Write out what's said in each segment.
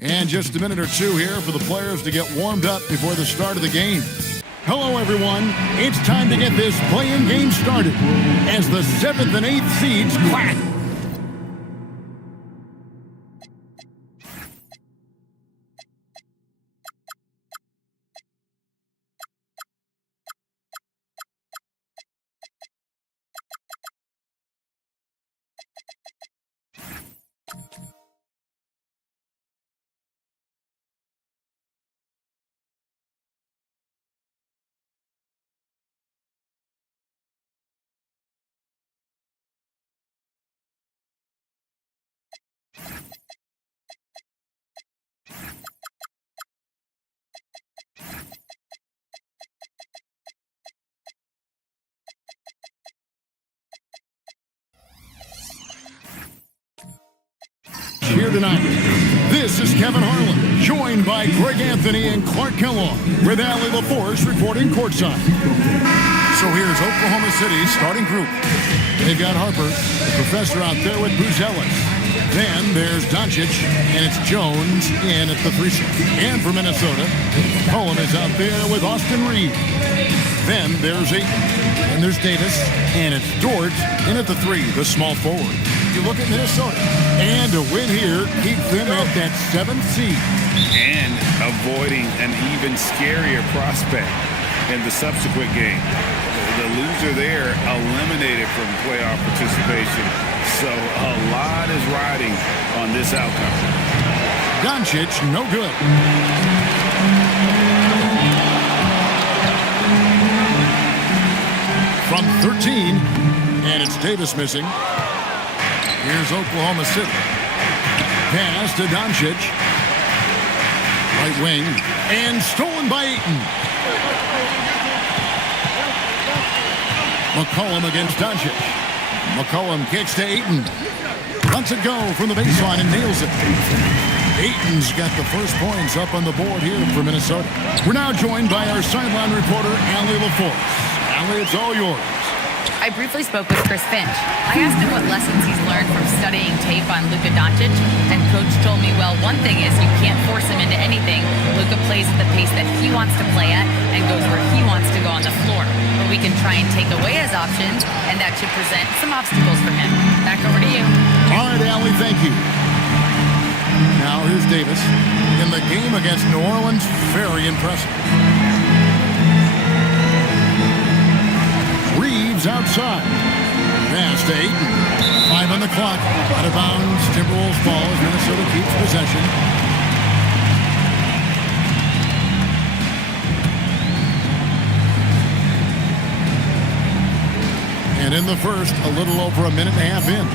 And just a minute or two here for the players to get warmed up before the start of the game. Hello, everyone. It's time to get this playing game started as the 7th and 8th seeds clash. Here tonight, this is Kevin Harlan, joined by Greg Anthony and Clark Kellogg, with Allie LaForce reporting courtside. So here's Oklahoma City's starting group. They've got Harper, the professor out there with Buzelis. Then there's Doncic, and it's Jones in at the 3 shot. And for Minnesota, Cohen is out there with Austin Reeves. Then there's Ayton, and there's Davis, and it's Dort in at the 3, the small forward. You look at Minnesota, and a win here keeps them at that 7th seed. And avoiding an even scarier prospect in the subsequent game. The loser there eliminated from playoff participation. So a lot is riding on this outcome. Doncic, no good. From 13, and it's Davis missing. Here's Oklahoma City. Pass to Doncic. Right wing. And stolen by Ayton. McCollum against Doncic. McCollum kicks to Ayton. Lets it go from the baseline and nails it. Ayton's got the first points up on the board here for Minnesota. We're now joined by our sideline reporter, Allie LaForce. Allie, it's all yours. I briefly spoke with Chris Finch. I asked him what lessons he's learned from studying tape on Luka Doncic, and Coach told me, well, one thing is you can't force him into anything. Luka plays at the pace that he wants to play at and goes where he wants to go on the floor. But we can try and take away his options, and that should present some obstacles for him. Back over to you. All right, Allie, thank you. Now here's Davis. In the game against New Orleans, very impressive. Reeves outside. Pass to Ayton. 5 on the clock. Out of bounds. Timberwolves ball as Minnesota keeps possession. And in the first, a little over a minute and a half in.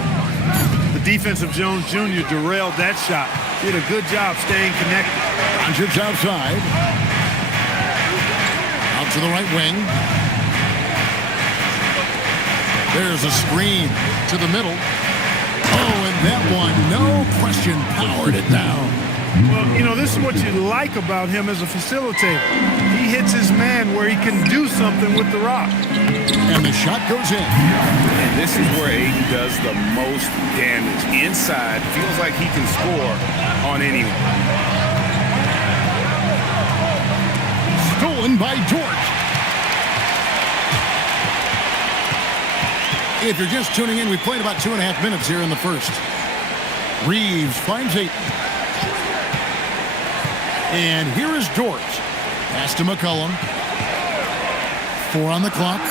The defense of Jones Jr. derailed that shot. Did a good job staying connected. Doncic outside. Out to the right wing. There's a screen to the middle. Oh, and that one, no question, powered it down. Well, you know, this is what you like about him as a facilitator. He hits his man where he can do something with the rock. And the shot goes in. And this is where Ayton does the most damage. Inside, feels like he can score on anyone. Stolen by Dort. If you're just tuning in, we played about 2.5 minutes here in the first. Reeves finds Ayton. And here is Dort. Pass to McCollum. 4 on the clock.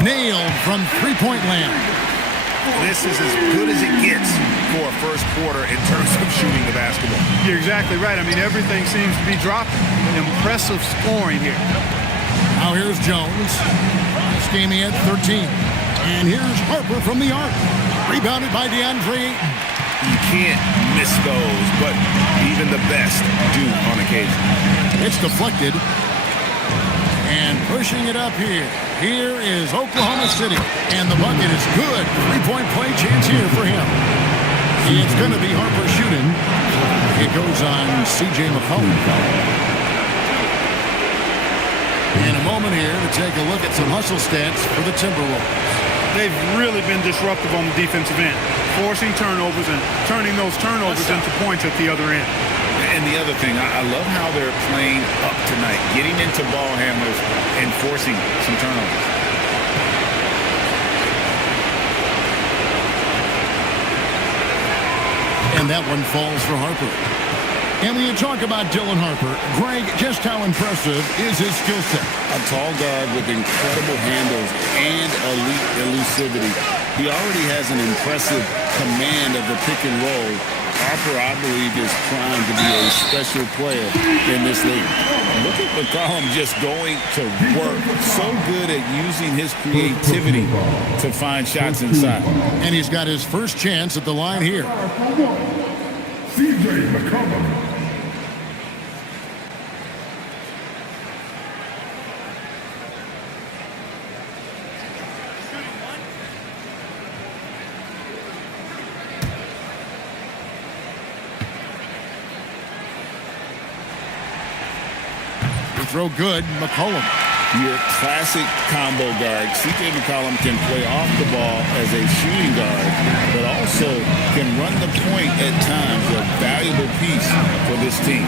Nailed from three-point land. This is as good as it gets for a first quarter in terms of shooting the basketball. You're exactly right. I mean, everything seems to be dropping. Impressive scoring here. Now here's Jones. This game he had 13. And here's Harper from the arc. Rebounded by DeAndre Ayton. You can't miss those, but even the best do on occasion. It's deflected. And pushing it up here. Here is Oklahoma City. And the bucket is good. Three-point play chance here for him. It's going to be Harper shooting. It goes on C.J. McCollum. In a moment here to take a look at some hustle stats for the Timberwolves. They've really been disruptive on the defensive end, forcing turnovers and turning those turnovers into points at the other end. And the other thing, I love how they're playing up tonight, getting into ball handlers and forcing some turnovers. And that one falls for Harper. And when you talk about Dylan Harper, Greg, just how impressive is his skill set? A tall guard with incredible handles and elite elusivity. He already has an impressive command of the pick and roll. Harper, I believe, is primed to be a special player in this league. Look at McCollum just going to work. So good at using his creativity to find shots inside. And he's got his first chance at the line here. CJ McCollum. Throw good, McCollum. Your classic combo guard. C.J. McCollum can play off the ball as a shooting guard, but also can run the point at times. A valuable piece for this team.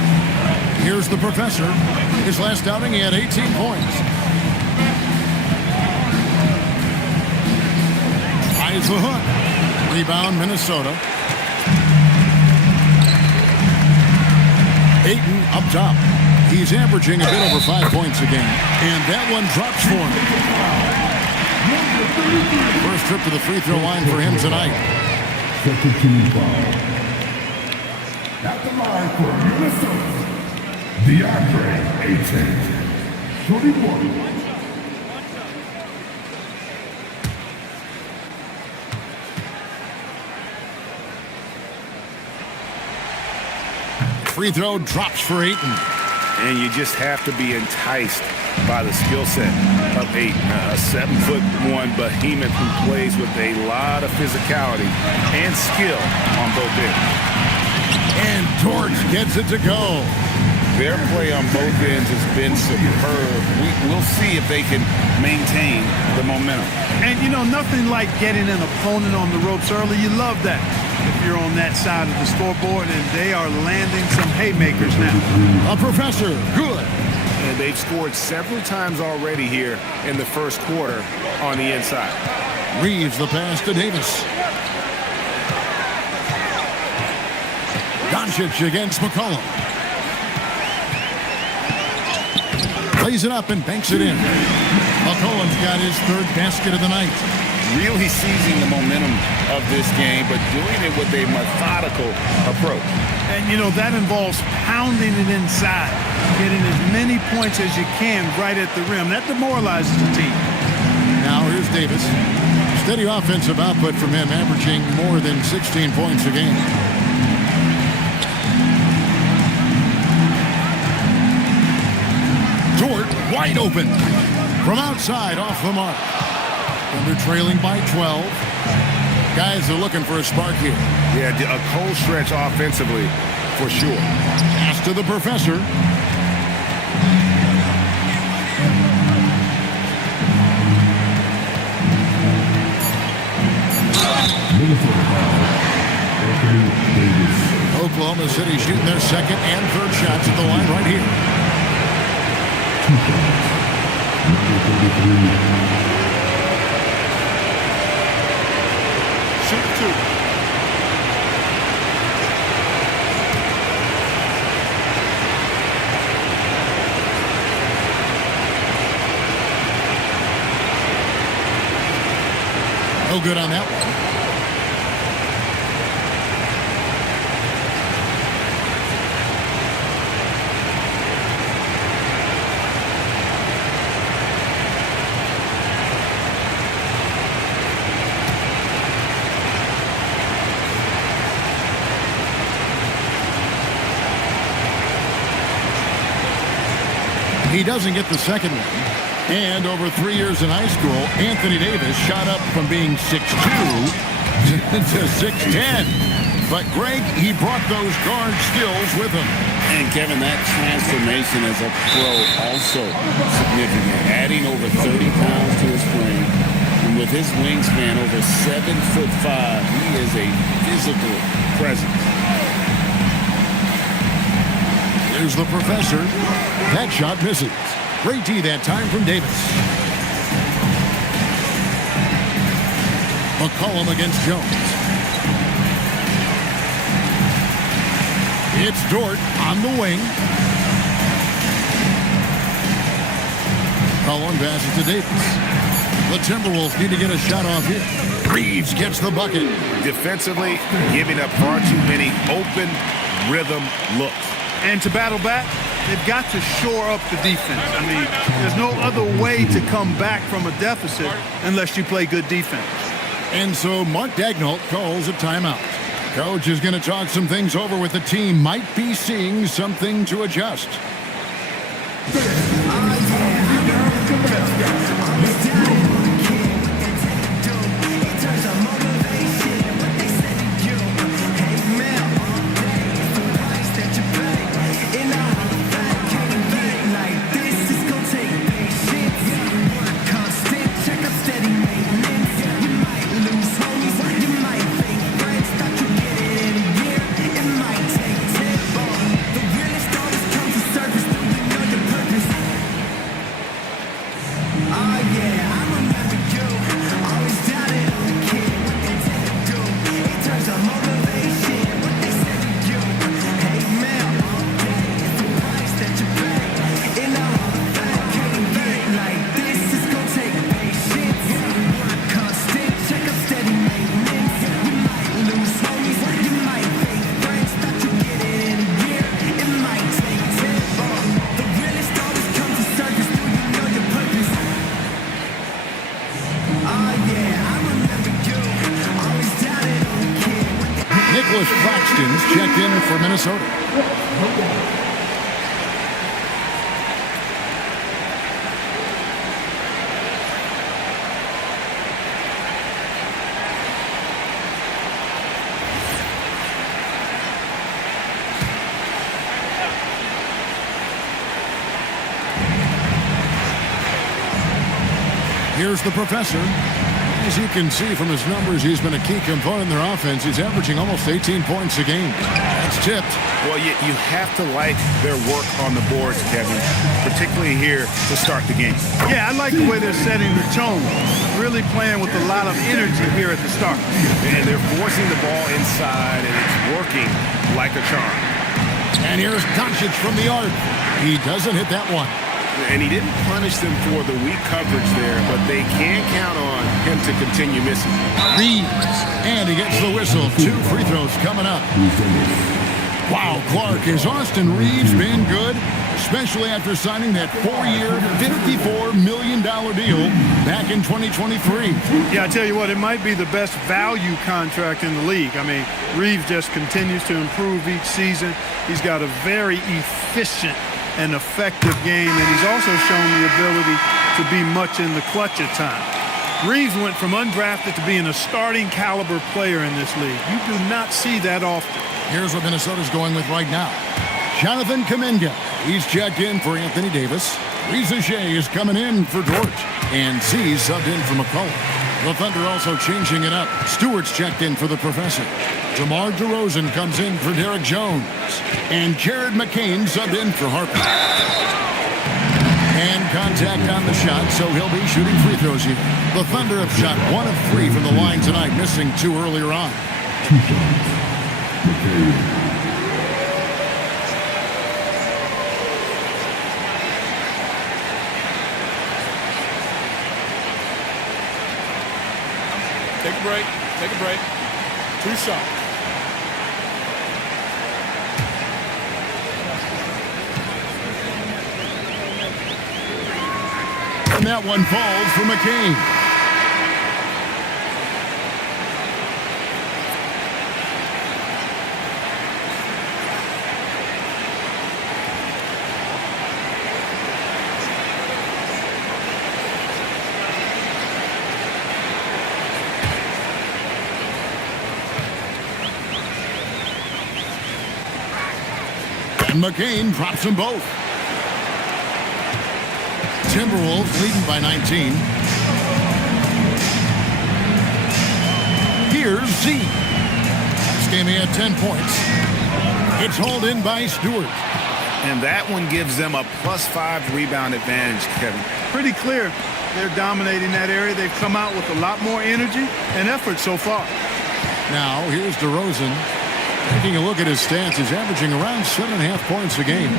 Here's the professor. His last outing, he had 18 points. Tries the hook. Rebound, Minnesota. Ayton up top. He's averaging a bit over 5 points a game. And that one drops for him. First trip to the free throw line for him tonight. Second team foul. At the line for Minnesota, DeAndre Ayton, 31. Free throw drops for Ayton. And you just have to be enticed by the skill set of Ayton. A 7'1" behemoth who plays with a lot of physicality and skill on both ends. And George gets it to go. Their play on both ends has been superb. We'll see if they can maintain the momentum. And, you know, nothing like getting an opponent on the ropes early. You love that if you're on that side of the scoreboard, and they are landing some haymakers now. A professor, good. And they've scored several times already here in the first quarter on the inside. Reeves the pass to Davis. Doncic against McCollum. Plays it up and banks it in. McCollum's got his third basket of the night. Really seizing the momentum of this game, but doing it with a methodical approach. And, you know, that involves pounding it inside, getting as many points as you can right at the rim. That demoralizes the team. Now here's Davis. Steady offensive output from him, averaging more than 16 points a game. Dort wide open from outside off the mark. They're trailing by 12. Guys are looking for a spark here. Yeah, a cold stretch offensively for sure. Pass to the professor. Oklahoma City shooting their second and third shots at the line right here. 2 shots. Number 33. Shoot 2. No good on that one. He doesn't get the second one. And over 3 years in high school, Anthony Davis shot up from being 6'2" to 6'10". But Greg, he brought those guard skills with him. And Kevin, that transformation as a pro also significant. Adding over 30 pounds to his frame. And with his wingspan over 7'5", he is a physical presence. Here's the professor. That shot misses. Great D that time from Davis. McCollum against Jones. It's Dort on the wing. Cullen passes to Davis. The Timberwolves need to get a shot off here. Reeves gets the bucket. Defensively, giving up far too many open rhythm looks. And to battle back, they've got to shore up the defense. I mean, there's no other way to come back from a deficit unless you play good defense. And so Mark Daigneault calls a timeout. Coach is going to talk some things over with the team. Might be seeing something to adjust. Claxton's checked in for Minnesota. Here's the professor. As you can see from his numbers, he's been a key component in their offense. He's averaging almost 18 points a game. That's tipped. Well, you have to like their work on the boards, Kevin, particularly here to start the game. Yeah, I like the way they're setting the tone. Really playing with a lot of energy here at the start. And they're forcing the ball inside, and it's working like a charm. And here's Doncic from the arc. He doesn't hit that one. And he didn't punish them for the weak coverage there, but they can count on him to continue missing. Reeves, and he gets the whistle. 2 free throws coming up. Wow, Clark, has Austin Reeves been good? Especially after signing that 4-year, $54 million deal back in 2023. Yeah, I tell you what, it might be the best value contract in the league. I mean, Reeves just continues to improve each season. He's got a very efficient and effective game, and he's also shown the ability to be much in the clutch at times. Reeves went from undrafted to being a starting caliber player in this league. You do not see that often. Here's what Minnesota's going with right now. Jonathan Kuminga. He's checked in for Anthony Davis. Reza Shea is coming in for Dort. And Z subbed in for McCollum. The Thunder also changing it up. Stewart's checked in for the professor. DeMar DeRozan comes in for Derek Jones. And Jared McCain subbed in for Harper. And contact on the shot, so he'll be shooting free throws here. The Thunder have shot 1 of 3 from the line tonight, missing 2 earlier on. 2 shots. McCain. Take a break. Take a break. 2 shots. And that one falls for McCain. And McCain drops them both. Timberwolves leading by 19. Here's Z. This game he had 10 points. It's hauled in by Stewart. And that one gives them a +5 rebound advantage, Kevin. Pretty clear. They're dominating that area. They've come out with a lot more energy and effort so far. Now, here's DeRozan. Taking a look at his stats, he's averaging around 7.5 points a game.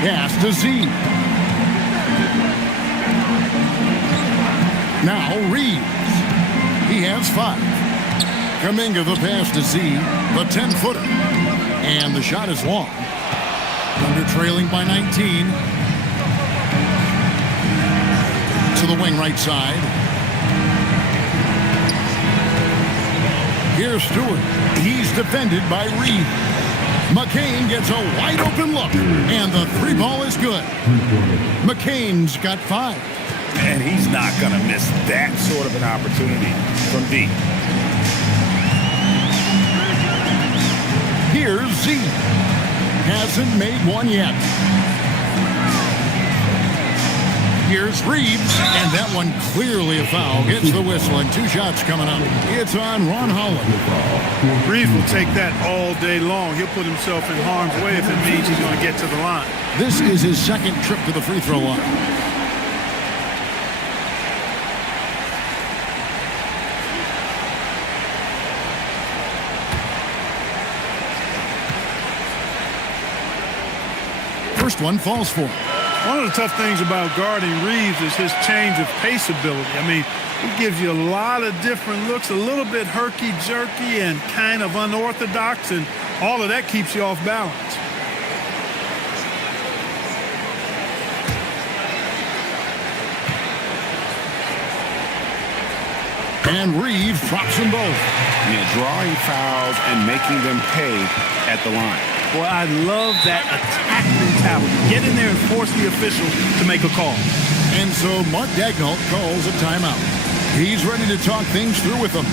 Pass to Z. Now Reeves. He has 5. Kuminga the pass to Z, the 10-footer. And the shot is long. Thunder trailing by 19. To the wing right side. Here's Stewart. He's defended by Reed. McCain gets a wide open look. And the 3 ball is good. McCain's got 5. And he's not going to miss that sort of an opportunity from deep. Here's Z. Hasn't made one yet. Here's Reeves, and that one clearly a foul. Gets the whistle, and 2 shots coming up. It's on Ron Holland. Reeves will take that all day long. He'll put himself in harm's way if it means he's going to get to the line. This is his second trip to the free throw line. First one falls for him. One of the tough things about guarding Reeves is his change of pace ability. I mean, he gives you a lot of different looks, a little bit herky-jerky and kind of unorthodox, and all of that keeps you off balance. And Reeves drops them both. Drawing fouls and making them pay at the line. Boy, I love that attack mentality. Get in there and force the officials to make a call. And so Mark Daigneault calls a timeout. He's ready to talk things through with them.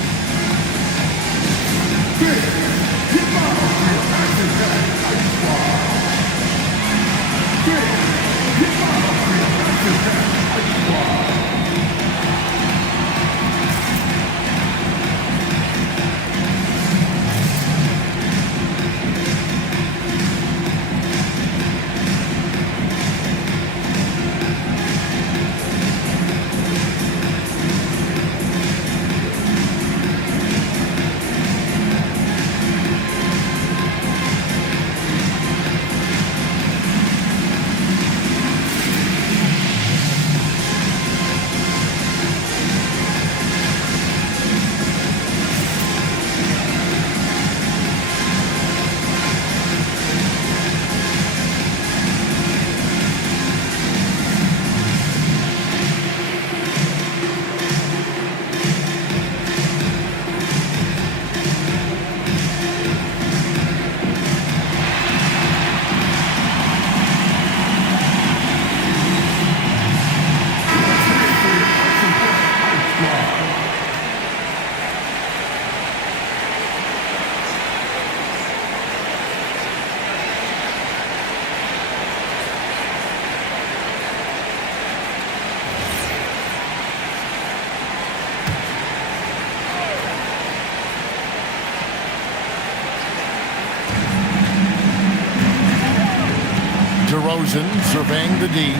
DeRozan surveying the D.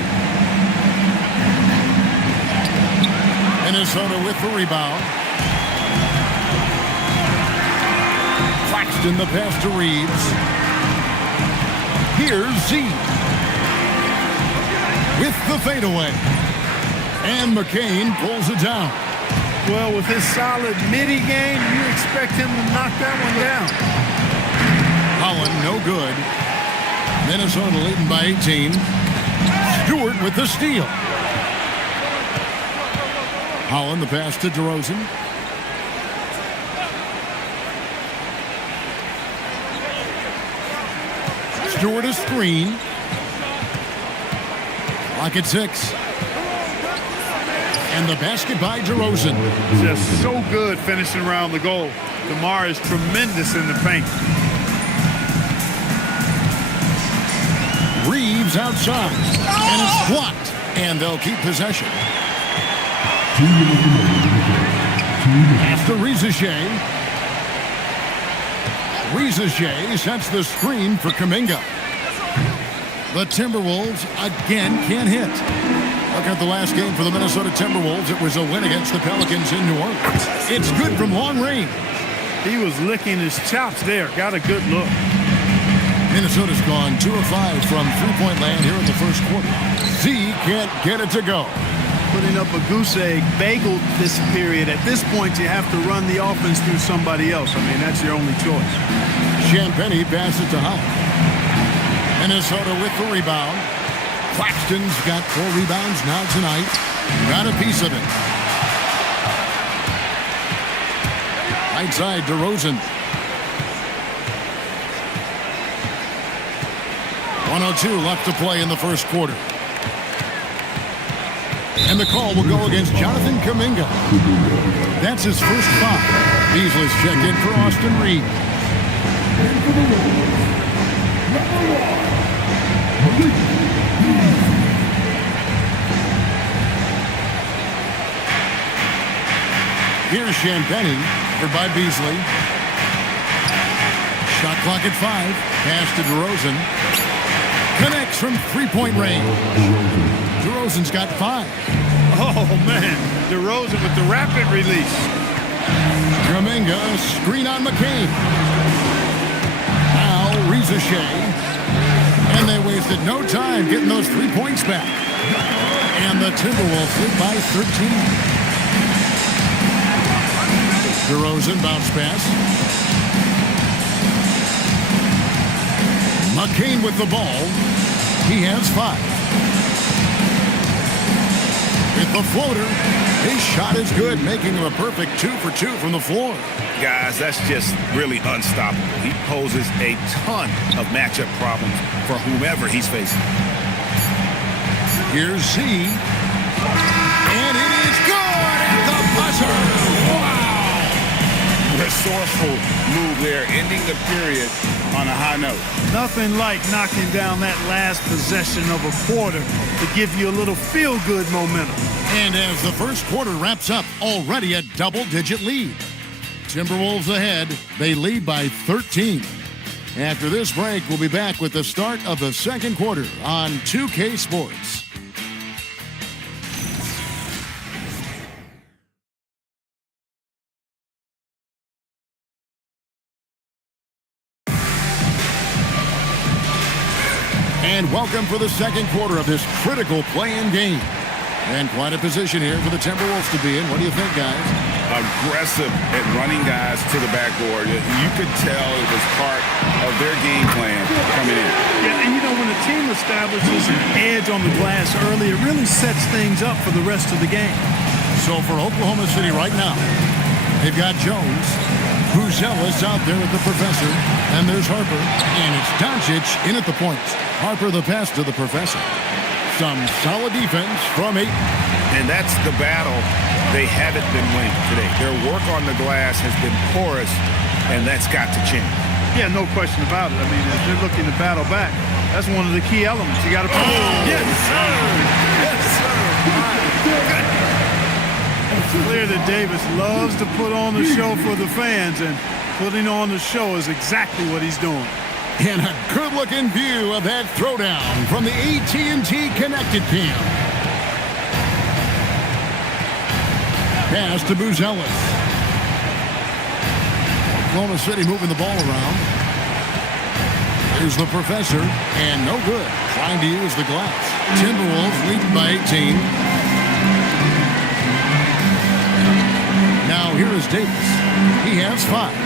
Minnesota with the rebound. Claxton the pass to Reeves. Here's Z. With the fadeaway. And McCain pulls it down. Well, with his solid midi game, you expect him to knock that one down. Holland no good. Minnesota leading by 18. Stewart with the steal. Holland the pass to DeRozan. Stewart a screen. Clock at 6. And the basket by DeRozan. Just so good finishing around the goal. DeMar is tremendous in the paint. Reeves outside. And it's blocked. And they'll keep possession. Pass to Rizichet. Shea sets the screen for Kuminga. The Timberwolves again can't hit. Look at the last game for the Minnesota Timberwolves. It was a win against the Pelicans in New Orleans. It's good from long range. He was licking his chops there. Got a good look. Minnesota's gone 2 of 5 from three-point land here in the first quarter. Z can't get it to go. Putting up a goose egg bagel this period. At this point, you have to run the offense through somebody else. I mean, that's your only choice. Champagny passes to Howard. Minnesota with the rebound. Claxton's got 4 rebounds now tonight. Got a piece of it. Right side, DeRozan. 1:02 left to play in the first quarter. And the call will go against Jonathan Kuminga. That's his first foul. Beasley's checked in for Austin Reed. Here's Champagny, covered by Beasley. Shot clock at 5. Pass to DeRozan. Connects from three-point range. DeRozan's got 5. Oh, man. DeRozan with the rapid release. Kuminga, screen on McCain. Now, Shea. And they wasted no time getting those 3 points back. And the Timberwolves lead by 13. DeRozan bounce pass. McCain with the ball. He has 5. With the floater, his shot is good, making him a perfect 2 for 2 from the floor. Guys, that's just really unstoppable. He poses a ton of matchup problems for whomever he's facing. Here's Z. And it is good at the buzzer. Wow! Resourceful move there, ending the period on a high note. Nothing like knocking down that last possession of a quarter to give you a little feel-good momentum. And as the first quarter wraps up, already a double-digit lead. Timberwolves ahead. They lead by 13. After this break, we'll be back with the start of the second quarter on 2K Sports. And welcome for the second quarter of this critical play-in game. And quite a position here for the Timberwolves to be in. What do you think, guys? Aggressive at running guys to the backboard. You could tell it was part of their game plan coming in. Yeah, and you know, when a team establishes an edge on the glass early, it really sets things up for the rest of the game. So for Oklahoma City right now, they've got Jones. Buzelis out there with the professor. And there's Harper. And it's Doncic in at the points. Harper the pass to the professor. Some solid defense from 8. And that's the battle they haven't been winning today. Their work on the glass has been porous, and that's got to change. Yeah, no question about it. I mean, if they're looking to battle back, that's one of the key elements. You got to. Yes, sir. Yes, sir. It's clear that Davis loves to put on the show for the fans, and putting on the show is exactly what he's doing. And a good-looking view of that throwdown from the AT&T Connected Cam. Pass to Buzelis. Oklahoma City moving the ball around. Here's the professor, and no good. Trying to use the glass. Timberwolves leading by 18. Now here is Davis. He has 5.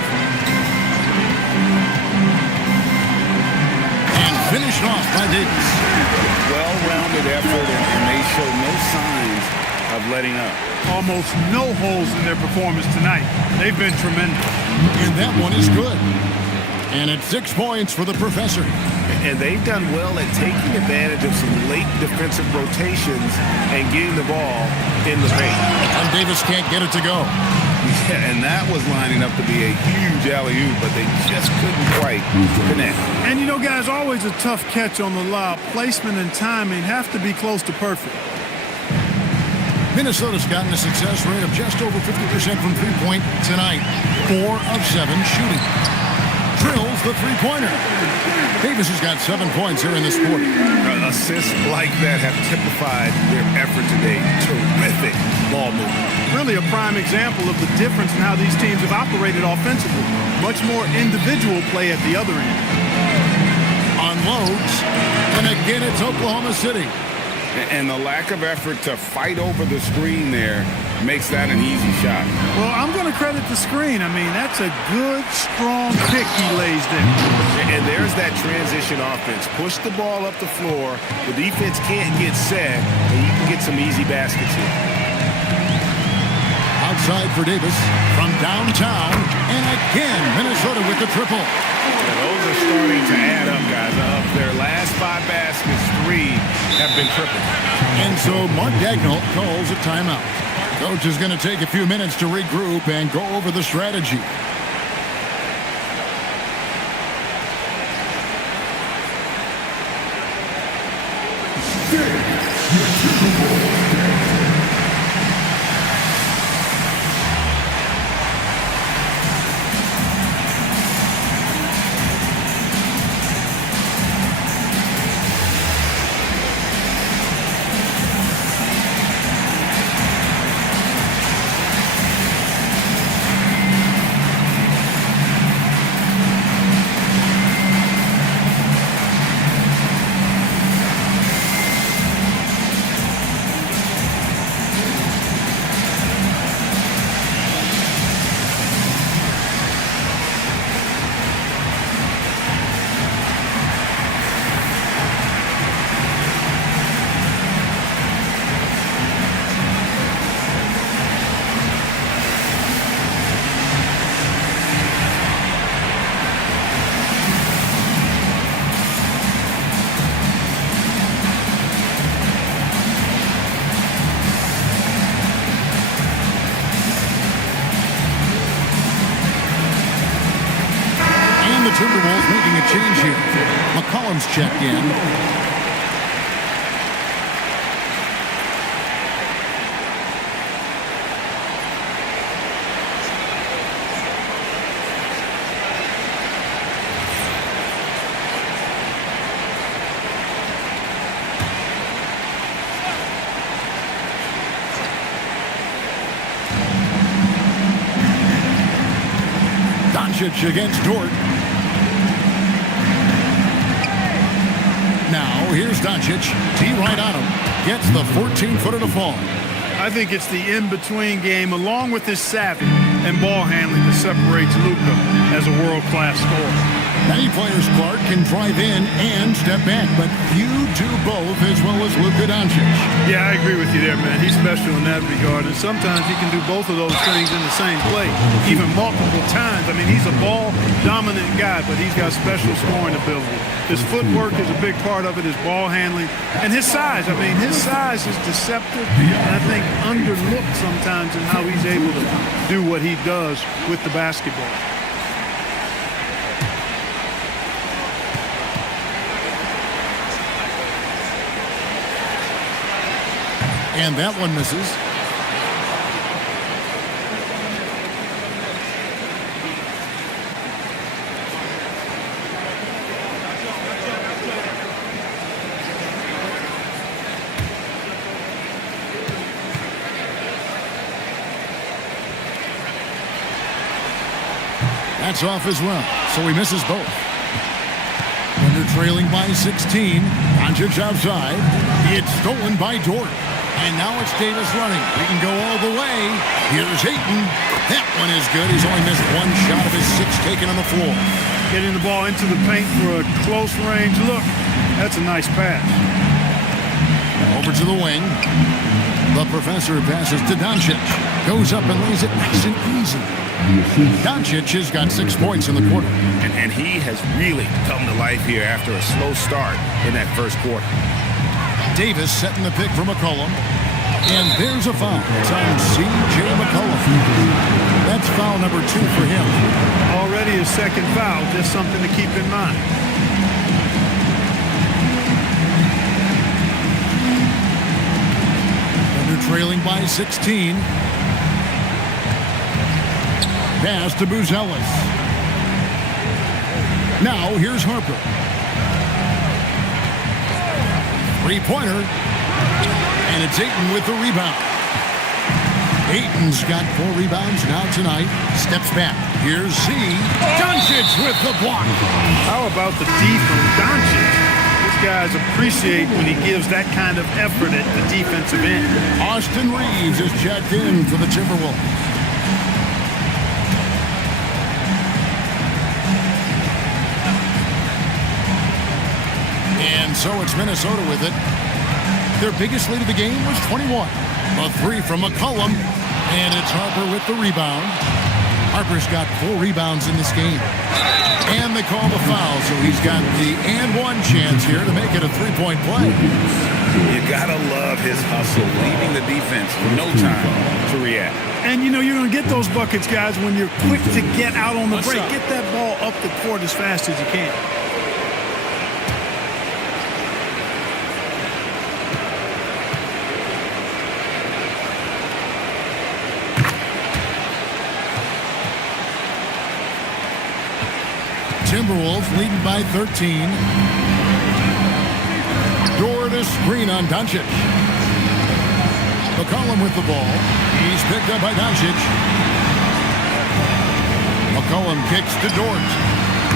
Finished off by Davis. Well-rounded effort, and they show no signs of letting up. Almost no holes in their performance tonight. They've been tremendous. And that one is good. And it's 6 points for the professor. And they've done well at taking advantage of some late defensive rotations and getting the ball in the paint. And Davis can't get it to go. Yeah, and that was lining up to be a huge alley-oop, but they just couldn't quite connect. And you know, guys, always a tough catch on the lob. Placement and timing have to be close to perfect. Minnesota's gotten a success rate of just over 50% from three-point tonight. 4 of 7 shooting. Drill nails the three-pointer. Davis has got 7 points here in this quarter. Assists like that have typified their effort today. Terrific ball movement. Really a prime example of the difference in how these teams have operated offensively. Much more individual play at the other end. Unloads, and again it's Oklahoma City. And the lack of effort to fight over the screen there makes that an easy shot. Well, I'm going to credit the screen. I mean, that's a good, strong pick he lays there. And there's that transition offense. Push the ball up the floor. The defense can't get set, and you can get some easy baskets here. Outside for Davis from downtown, and again Minnesota with the triple. Yeah, those are starting to add up, guys. Of their last 5 baskets, 3 have been tripled. And so Mark Dagnall calls a timeout. Coach is going to take a few minutes to regroup and go over the strategy. Timberwolves making a change here. McCollum's checked in. Doncic against Dort. Now, here's Doncic. T right on him. Gets the 14-footer to fall. I think it's the in-between game, along with his savvy and ball handling, that separates Luka as a world-class scorer. Many players, Clark, can drive in and step back, but few do both as well as Luka Doncic. Yeah, I agree with you there, man. He's special in that regard, and sometimes he can do both of those things in the same play, even multiple times. I mean, he's a ball-dominant guy, but he's got special scoring ability. His footwork is a big part of it, his ball handling, and his size. I mean, his size is deceptive, and I think underlooked sometimes in how he's able to do what he does with the basketball. And that one misses. That's off as well, so he misses both. Under trailing by 16. Doncic outside. It's stolen by Dort. And now it's Davis running. He can go all the way. Here's Ayton. That one is good. He's only missed one shot of his 6 taken on the floor. Getting the ball into the paint for a close range look. That's a nice pass. Over to the wing. The professor passes to Doncic. Goes up and lays it nice and easy. Doncic has got 6 points in the quarter. And he has really come to life here after a slow start in that first quarter. Davis setting the pick for McCollum. And there's a foul. It's on C.J. McCollum. That's foul number 2 for him. Already his second foul, just something to keep in mind. Under trailing by 16. Pass to Buzelis. Now here's Harper. Three-pointer. And it's Ayton with the rebound. Ayton's got 4 rebounds now tonight. Steps back. Here's Z. Doncic with the block. How about the D from Doncic? These guys appreciate when he gives that kind of effort at the defensive end. Austin Reeves is checked in for the Timberwolves. And so it's Minnesota with it. Their biggest lead of the game was 21. A 3 from McCollum. And it's Harper with the rebound. Harper's got 4 rebounds in this game. And they call the foul, so he's got the and one chance here to make it a 3-point play. You gotta love his hustle, leaving the defense no time to react. And you know you're going to get those buckets, guys, when you're quick to get out on the break. Get that ball up the court as fast as you can. Timberwolves leading by 13. Door to screen on Doncic. McCollum with the ball. He's picked up by Doncic. McCollum kicks to Dort.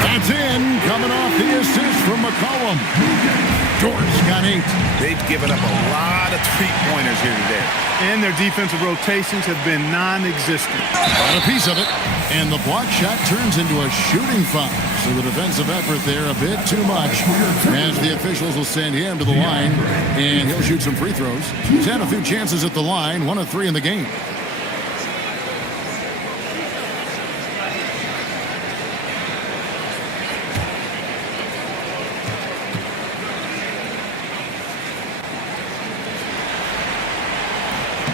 That's in. Coming off the assist from McCollum. Dort's got 8. They've given up a lot of three-pointers here today. And their defensive rotations have been non-existent. Got a piece of it. And the block shot turns into a shooting foul. So the defensive effort there a bit too much, as the officials will send him to the line, and he'll shoot some free throws. He's had a few chances at the line, 1 of 3 in the game.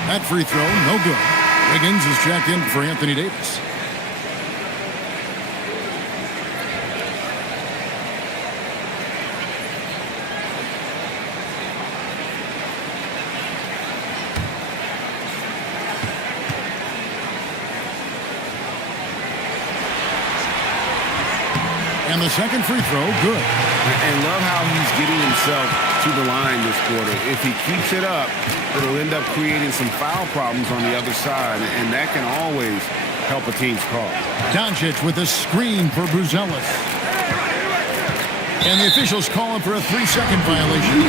That free throw, no good. Wiggins is checked in for Anthony Davis. And the second free throw, good. And love how he's getting himself to the line this quarter. If he keeps it up, it'll end up creating some foul problems on the other side, and that can always help a team's call. Doncic with a screen for Buzelis. And the officials call him for a 3-second violation.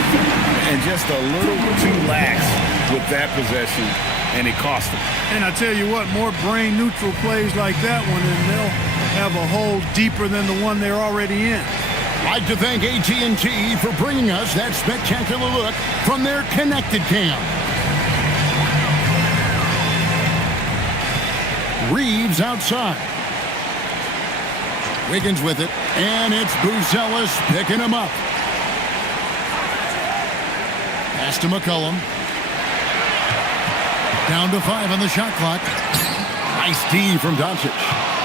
And just a little too lax with that possession, and it cost him. And I tell you what, more brain-neutral plays like that one, and they'll have a hole deeper than the one they're already in. I'd like to thank AT&T for bringing us that spectacular look from their Connected Cam. Reeves outside. Wiggins with it, and it's Buzelis picking him up. Pass to McCollum. Down to 5 on the shot clock. Nice D from Doncic.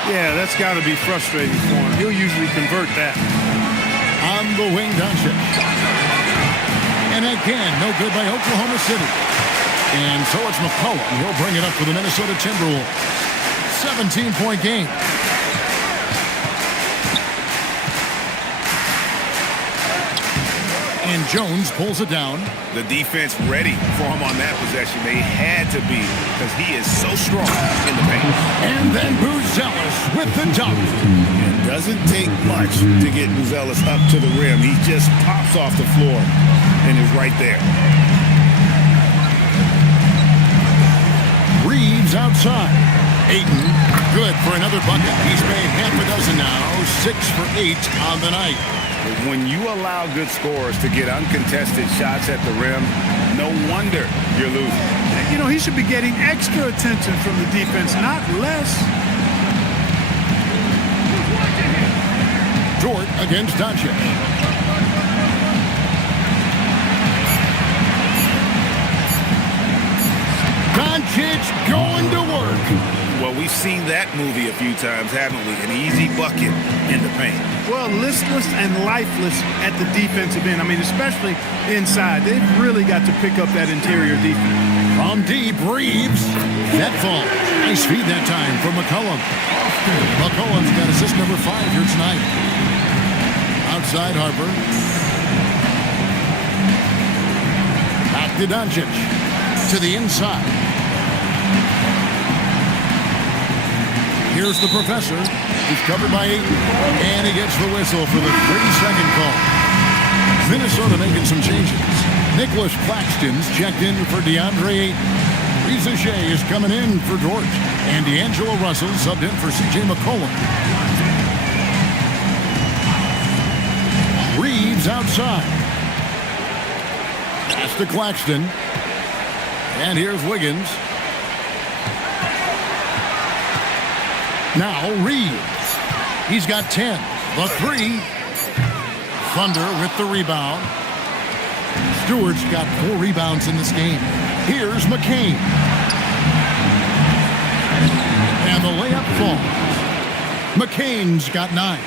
Yeah, that's got to be frustrating for him. He'll usually convert that. On the wing, Doncic. And again, no good by Oklahoma City. And so it's McCollum. He'll bring it up for the Minnesota Timberwolves. 17-point game. And Jones pulls it down. The defense ready for him on that possession. They had to be, because he is so strong in the paint. And then Buzelis with the dunk. It doesn't take much to get Buzelis up to the rim. He just pops off the floor and is right there. Reeves outside. Ayton, good for another bucket. He's made half a dozen now, 6 for 8 on the night. When you allow good scorers to get uncontested shots at the rim, no wonder you're losing. You know, he should be getting extra attention from the defense, not less. Dort against Doncic. Doncic going to work. Well, we've seen that movie a few times, haven't we? An easy bucket in the paint. Well, listless and lifeless at the defensive end. I mean, especially inside. They've really got to pick up that interior defense. From deep, Reeves. That fall. Nice feed that time for McCollum. McCollum's got assist number 5 here tonight. outside Harper. Back to Doncic. To the inside. Here's the professor. He's covered by 8. And he gets the whistle for the 30-second call. Minnesota making some changes. Nicholas Claxton's checked in for DeAndre Ayton. Reza Shea is coming in for George. And D'Angelo Russell subbed in for C.J. McCollum. Reeves outside. Pass to Claxton. And here's Wiggins. Now Reeves. He's got 10. The 3. Thunder with the rebound. Stewart's got 4 rebounds in this game. Here's McCain. And the layup falls. McCain's got 9.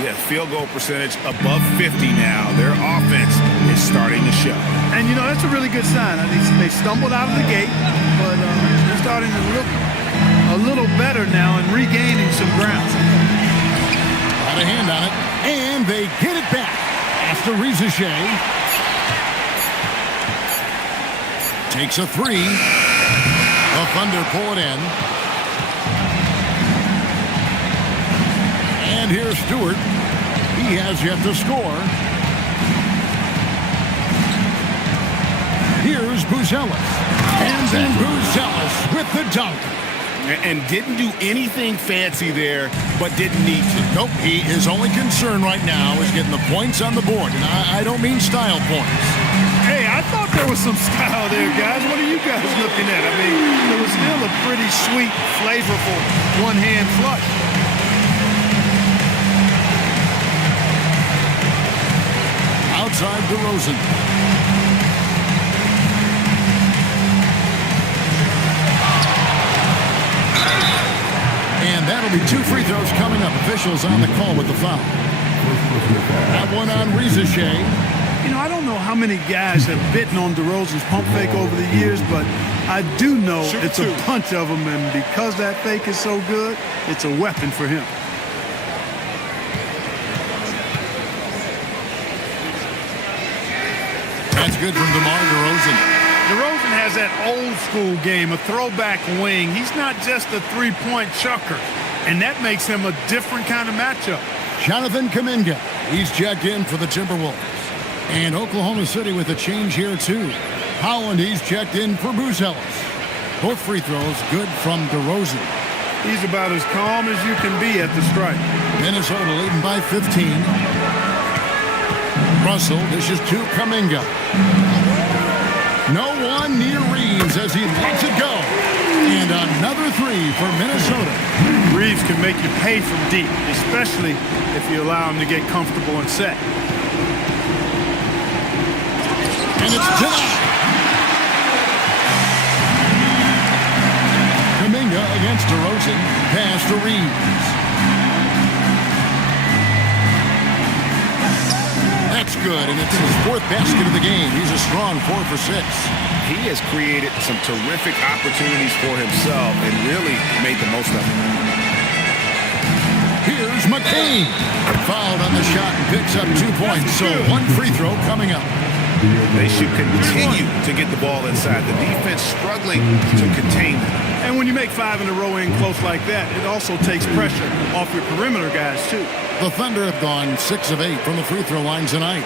Yeah, field goal percentage above 50 now. Their offense is starting to show. And, you know, that's a really good sign. They stumbled out of the gate, but they're starting to look a little better now and regaining some ground. Got a hand on it, and they get it back. After Reza Shea takes a 3. The Thunder pull it in. And here's Stewart. He has yet to score. Here's Buzelis. And then Buzelis with the dunk. And didn't do anything fancy there, but didn't need to. Nope, his only concern right now is getting the points on the board. And I don't mean style points. Hey, I thought there was some style there, guys. What are you guys looking at? I mean, it was still a pretty sweet, flavorful one-hand flush. Outside DeRozan. And that'll be 2 free throws coming up. Officials on the call with the foul. That one on Reza Shea. You know, I don't know how many guys have bitten on DeRozan's pump fake over the years, but I do know it's a bunch of them, and because that fake is so good, it's a weapon for him. That's good from DeMar DeRozan. DeRozan has that old school game, a throwback wing. He's not just a three-point chucker, and that makes him a different kind of matchup. Jonathan Kuminga, he's checked in for the Timberwolves. And Oklahoma City with a change here too. Holland, he's checked in for Buzelis. Both free throws good from DeRozan. He's about as calm as you can be at the stripe. Minnesota leading by 15. Russell dishes to Kuminga. No one near Reeves as he lets it go. And another 3 for Minnesota. Reeves can make you pay from deep, especially if you allow him to get comfortable and set. And it's denied. Kuminga against DeRozan. Pass to Reeves. That's good, and it's his 4th basket of the game. He's a strong 4 for 6. He has created some terrific opportunities for himself and really made the most of it. Here's McCain. Fouled on the shot and picks up 2 points. So 1 free throw coming up. They should continue to get the ball inside. The defense struggling to contain them. And when you make 5 in a row in close like that, it also takes pressure off your perimeter guys, too. The Thunder have gone 6 of 8 from the free throw line tonight.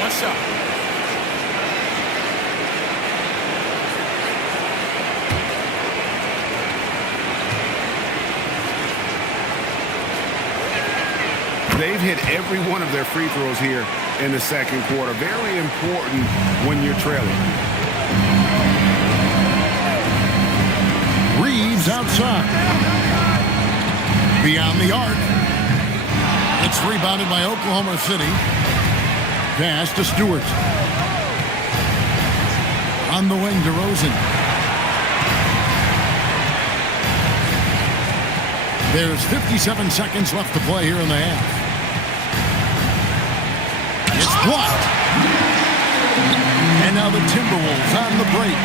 One shot. They've hit every one of their free throws here in the second quarter. Very important when you're trailing. Reeves outside. Beyond the arc. It's rebounded by Oklahoma City. Pass to Stewart. On the wing, DeRozan. There's 57 seconds left to play here in the half. It's blocked. And now the Timberwolves on the break.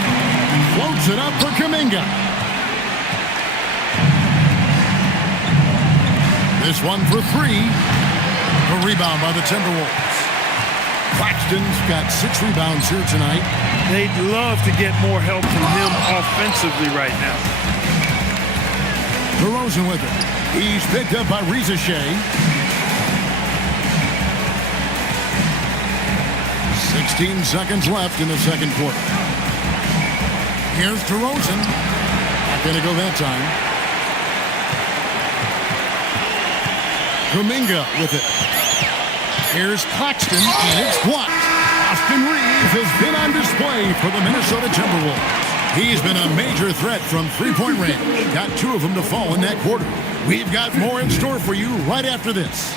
Floats it up for Kuminga. This one for three. A rebound by the Timberwolves. Claxton's got 6 rebounds here tonight. They'd love to get more help from him offensively right now. DeRozan with it. He's picked up by Reza Shea. 16 seconds left in the second quarter. Here's DeRozan. Not going to go that time. Kuminga with it. Here's Claxton, and it's blocked. Austin Reeves has been on display for the Minnesota Timberwolves. He's been a major threat from three-point range. Got 2 of them to fall in that quarter. We've got more in store for you right after this.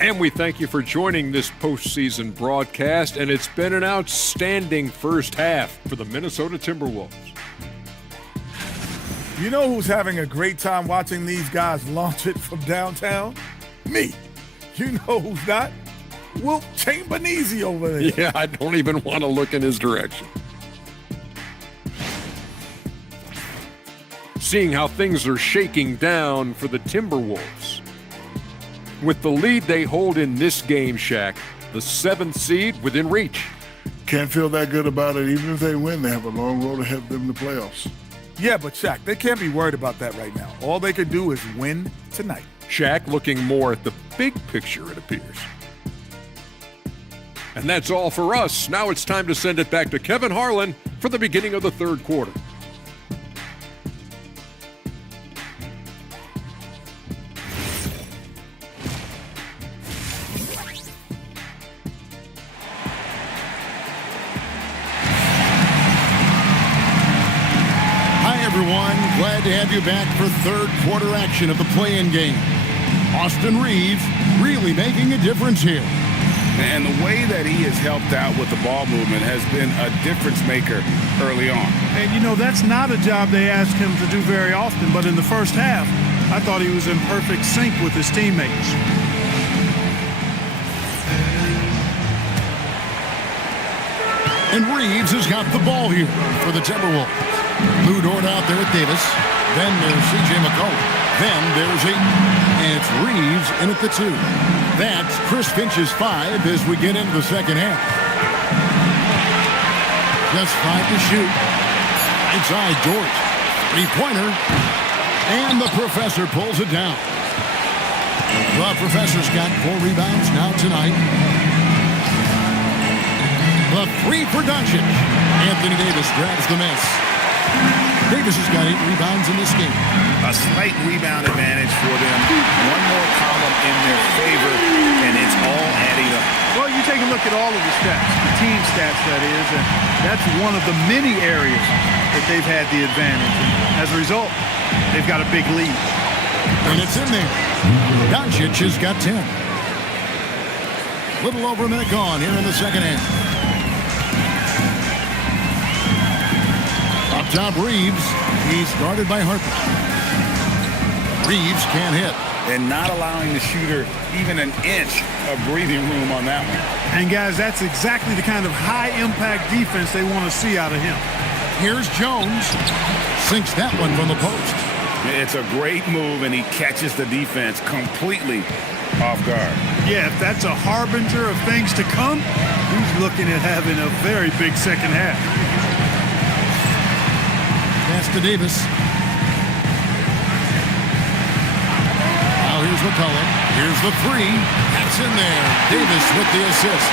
And we thank you for joining this postseason broadcast, and it's been an outstanding first half for the Minnesota Timberwolves. You know who's having a great time watching these guys launch it from downtown? Me. You know who's not? Wilt Chamberlain over there. Yeah, I don't even want to look in his direction. Seeing how things are shaking down for the Timberwolves. With the lead they hold in this game, Shaq, the 7th seed within reach. Can't feel that good about it. Even if they win, they have a long road ahead of them in the playoffs. Yeah, but Shaq, they can't be worried about that right now. All they could do is win tonight. Shaq looking more at the big picture, it appears. And that's all for us. Now it's time to send it back to Kevin Harlan for the beginning of the third quarter. Glad to have you back for third quarter action of the play-in game. Austin Reeves really making a difference here. And the way that he has helped out with the ball movement has been a difference maker early on. And, you know, that's not a job they ask him to do very often, but in the first half, I thought he was in perfect sync with his teammates. And Reeves has got the ball here for the Timberwolves. Lou Dort out there with Davis. Then there's C.J. McCollum. Then there's Ayton. And it's Reeves in at the 2. That's Chris Finch's 5 as we get into the second half. Just 5 to shoot. Right side, Dort. 3-pointer. And the Professor pulls it down. The Professor's got 4 rebounds now tonight. The 3 for Doncic. Anthony Davis grabs the miss. Davis has got 8 rebounds in this game. A slight rebound advantage for them. One more column in their favor, and it's all adding up. Well, you take a look at all of the stats, the team stats, that is, and that's one of the many areas that they've had the advantage. And as a result, they've got a big lead. And it's in there. Doncic has got 10. Little over a minute gone here in the second half. Up top, Reeves. He's guarded by Harper. Reeves can't hit. And not allowing the shooter even an inch of breathing room on that one. And, guys, that's exactly the kind of high-impact defense they want to see out of him. Here's Jones. Sinks that one from the post. It's a great move, and he catches the defense completely off guard. Yeah, if that's a harbinger of things to come, he's looking at having a very big second half. Pass to Davis. Now here's McCollum. Here's the 3. That's in there. Davis with the assist.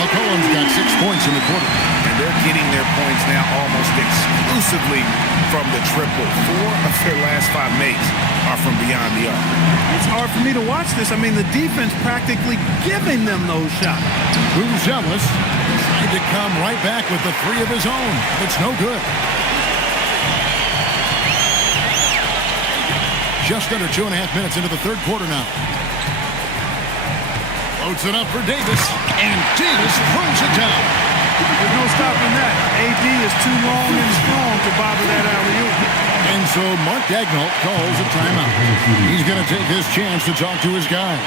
McCollum's got 6 points in the quarter. And they're getting their points now almost exclusively from the triple. 4 of their last 5 makes are from beyond the arc. It's hard for me to watch this. I mean, the defense practically giving them those shots. Who's jealous? Tried to come right back with the 3 of his own. It's no good. Just under 2.5 minutes into the third quarter now. Floats it up for Davis, and Davis throws it down. There's no stopping that. AD is too long and strong to bother that alley-oop. And so Mark Daigneault calls a timeout. He's going to take his chance to talk to his guys.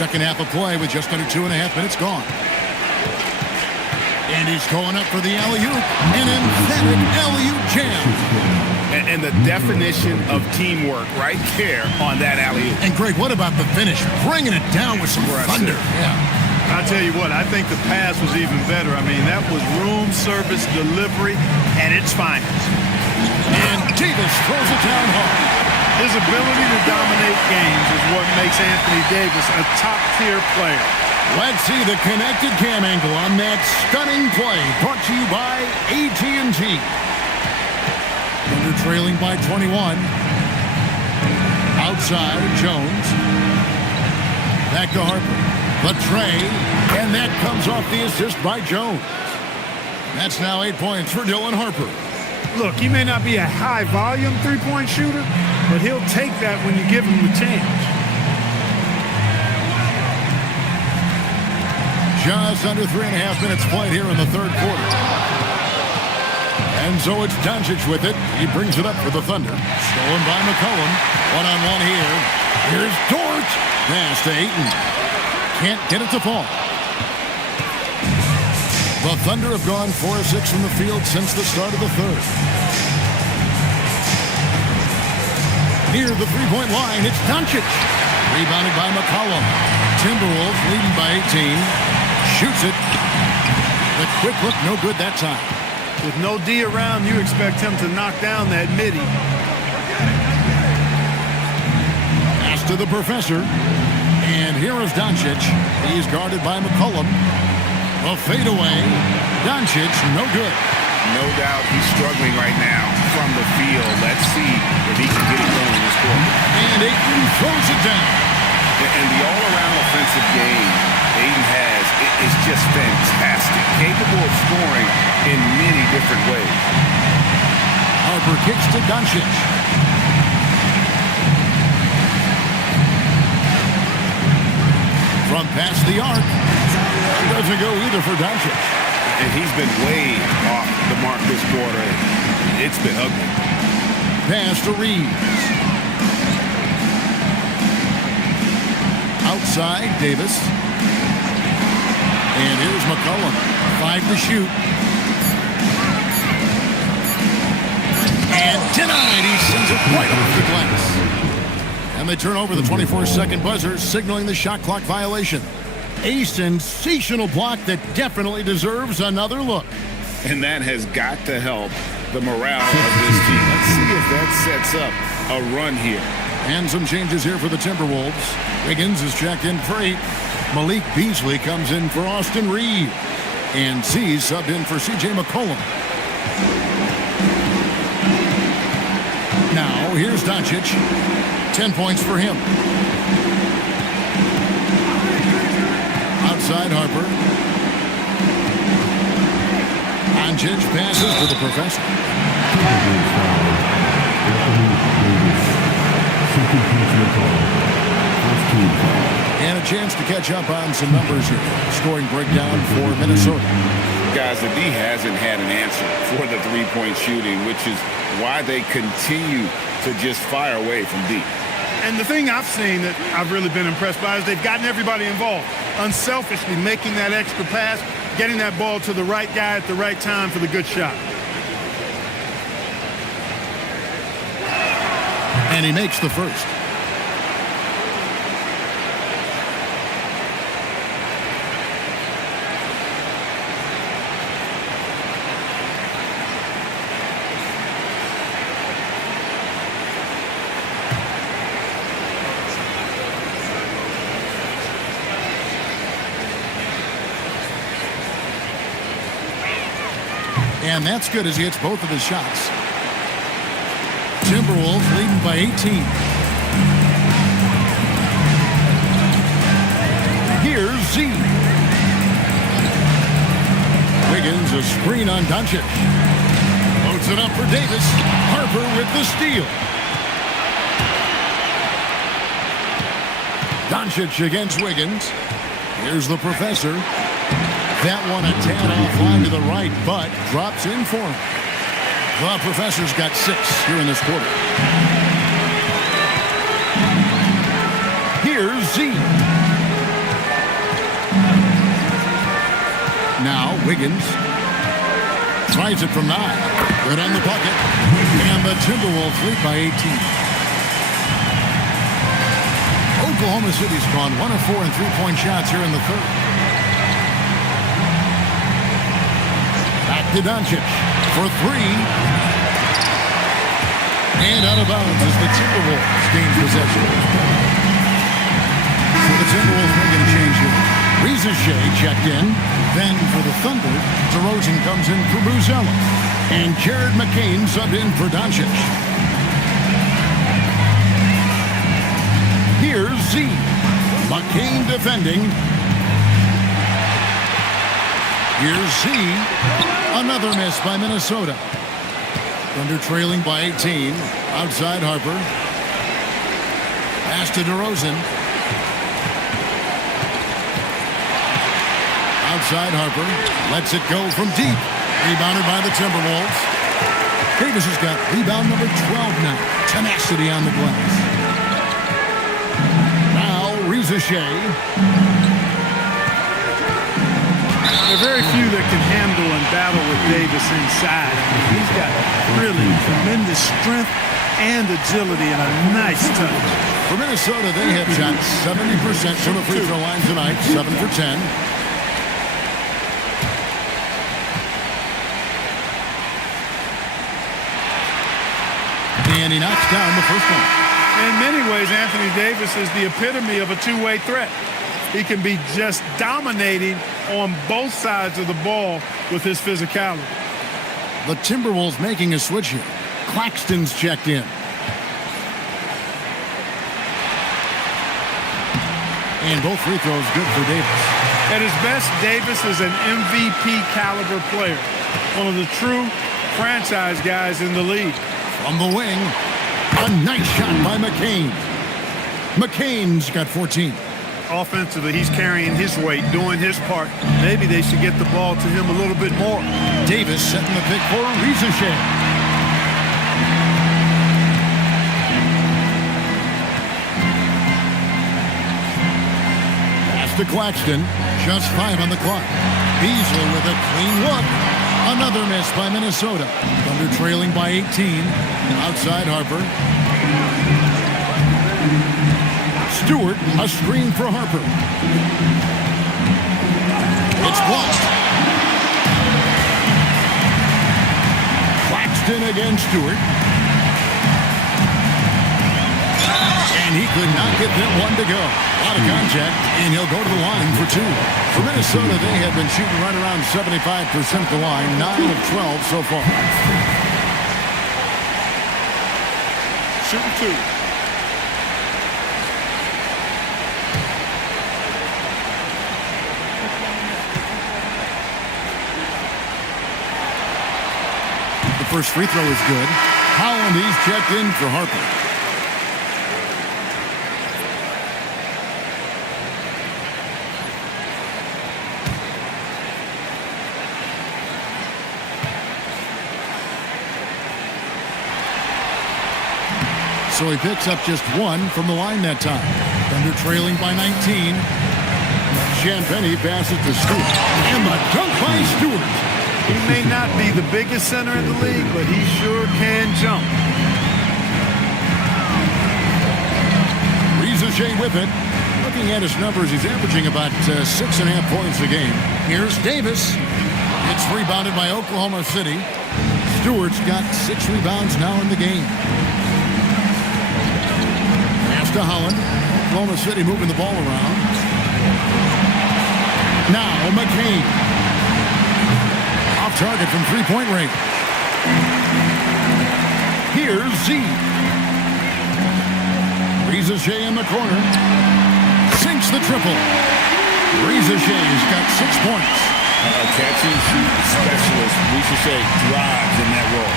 Second half of play with just under 2.5 minutes gone. And he's going up for the alley-oop. An emphatic alley-oop jam. And the definition of teamwork right there on that alley-oop. And Greg, what about the finish? Bringing it down with some thunder. I tell you what, I think the pass was even better. I mean, that was room service delivery at its finest. And Davis throws it down hard. His ability to dominate games is what makes Anthony Davis a top-tier player. Let's see the connected cam angle on that stunning play, brought to you by AT&T. Under trailing by 21. Outside, Jones. Back to Harper. The tray, and that comes off the assist by Jones. That's now 8 points for Dylan Harper. Look, he may not be a high-volume three-point shooter, but he'll take that when you give him the chance. Just under 3.5 minutes played here in the third quarter. And so it's Doncic with it. He brings it up for the Thunder. Stolen by McCollum. One-on-one here. Here's Dort. Pass to Ayton. Can't get it to fall. The Thunder have gone 4 of 6 from the field since the start of the third. Near the three-point line, it's Doncic. Rebounded by McCollum. Timberwolves leading by 18. Shoots it. The quick look, no good that time. With no D around, you expect him to knock down that midi. Pass to the professor. And here is Doncic. He's guarded by McCollum. A fadeaway. Doncic, no good. No doubt he's struggling right now from the field. Let's see if he can get it going in this quarter. And Ayton throws it down. And the all-around offensive game Ayton has is just fantastic. Capable of scoring in many different ways. Harper kicks to Doncic. From past the arc. Doesn't go either for Doncic. And he's been way off the mark this quarter. It's been ugly. Pass to Reeves. Outside, Davis. And here's McCollum. 5 to shoot. And denied. He sends it right off the glass. And they turn over the 24-second buzzer, signaling the shot clock violation. A sensational block that definitely deserves another look. And that has got to help the morale of this team. Let's see if that sets up a run here. And some changes here for the Timberwolves. Wiggins is checked in for 8. Malik Beasley comes in for Austin Reeves. And Z subbed in for C.J. McCollum. Now, here's Doncic. 10 points for him. Outside Harper. Doncic passes to the professor. And a chance to catch up on some numbers here. Scoring breakdown for Minnesota. Guys, the D hasn't had an answer for the three-point shooting, which is why they continue to just fire away from deep. And the thing I've seen that I've really been impressed by is they've gotten everybody involved. Unselfishly making that extra pass, getting that ball to the right guy at the right time for the good shot. And he makes the first. And that's good as he hits both of his shots. Timberwolves leading by 18. Here's Z. Wiggins, a screen on Doncic. Loads it up for Davis. Harper with the steal. Doncic against Wiggins. Here's the professor. That one a tad offline to the right, but drops in for him. The professor's got 6 here in this quarter. Here's Z. Now Wiggins tries it from 9. Good on the bucket. And the Timberwolves lead by 18. Oklahoma City's gone 1 of 4 in three-point shots here in the third. Back to Doncic for 3. And out of bounds as the Timberwolves gain possession. So the Timberwolves making a change here. Shea checked in. Then for the Thunder, DeRozan comes in for Buzella. And Jared McCain subbed in for Doncic. Here's Z. McCain defending. Here's Z. Another miss by Minnesota. Thunder trailing by 18. Outside Harper. Pass to DeRozan. Outside Harper. Lets it go from deep. Rebounded by the Timberwolves. Davis has got rebound number 12 now. Tenacity on the glass. Now Shea. There are very few that can handle and battle with Davis inside. I mean, he's got really tremendous strength and agility and a nice touch. For Minnesota, they have shot 70% from the free throw line tonight, 7 for 10. And he knocks down the first one. In many ways, Anthony Davis is the epitome of a two-way threat. He can be just dominating on both sides of the ball with his physicality. The Timberwolves making a switch here. Claxton's checked in. And both free throws good for Davis. At his best, Davis is an MVP caliber player. One of the true franchise guys in the league. From the wing, a nice shot by McCain. McCain's got 14. Offensively, he's carrying his weight, doing his part. Maybe they should get the ball to him a little bit more. Davis setting the pick for Shea. Pass to Claxton. Just 5 on the clock. Beasley with a clean look. Another miss by Minnesota. Thunder trailing by 18. Outside Harper. Stewart, a screen for Harper. It's blocked. Claxton against Stewart. And he could not get that one to go. A lot of contact, and he'll go to the line for 2. For Minnesota, they have been shooting right around 75% of the line, 9 of 12 so far. Shooting 2. first free throw is good. Holland, he's checked in for Harper. So he picks up just one from the line that time. Thunder trailing by 19. Champagny passes to Stewart. And the dunk by Stewart. He may not be the biggest center in the league, but he sure can jump. Riza with it. Looking at his numbers, he's averaging about 6.5 points a game. Here's Davis. It's rebounded by Oklahoma City. Stewart's got 6 rebounds now in the game. Pass to Holland. Oklahoma City moving the ball around. Now McCain. Off target from three-point range. Here's Z. Riza in the corner. Sinks the triple. Riza has got 6 points. A catch-and-shoot specialist, we should say, drives in that role.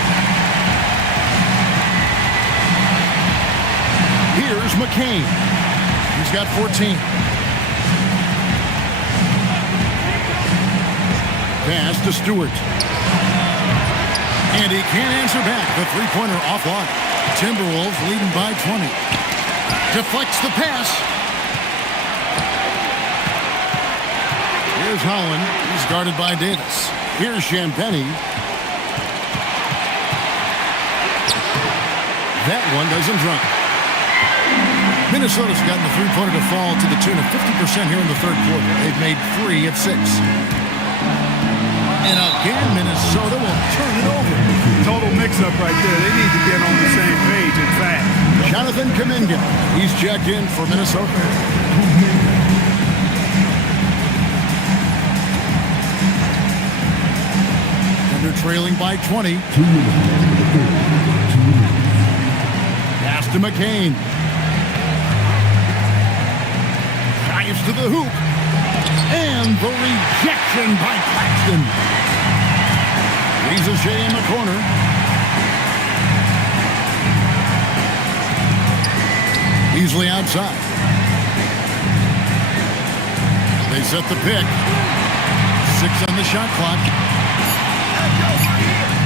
Here's McCain. He's got 14. Pass to Stewart. And he can't answer back. The three-pointer offline. Timberwolves leading by 20. Deflects the pass. Here's Holland. He's guarded by Davis. Here's Champagny. That one doesn't drop. Minnesota's gotten the three-pointer to fall to the tune of 50% here in the third quarter. They've made 3 of 6. And again, Minnesota will turn it over. Total mix-up right there. They need to get on the same page and fast. Jonathan Kuminga. He's checked in for Minnesota. Thunder trailing by 20. Pass to McCain. Dives to the hoop. And the rejection by Claxton. Riza in the corner. Easily outside. They set the pick. 6 on the shot clock.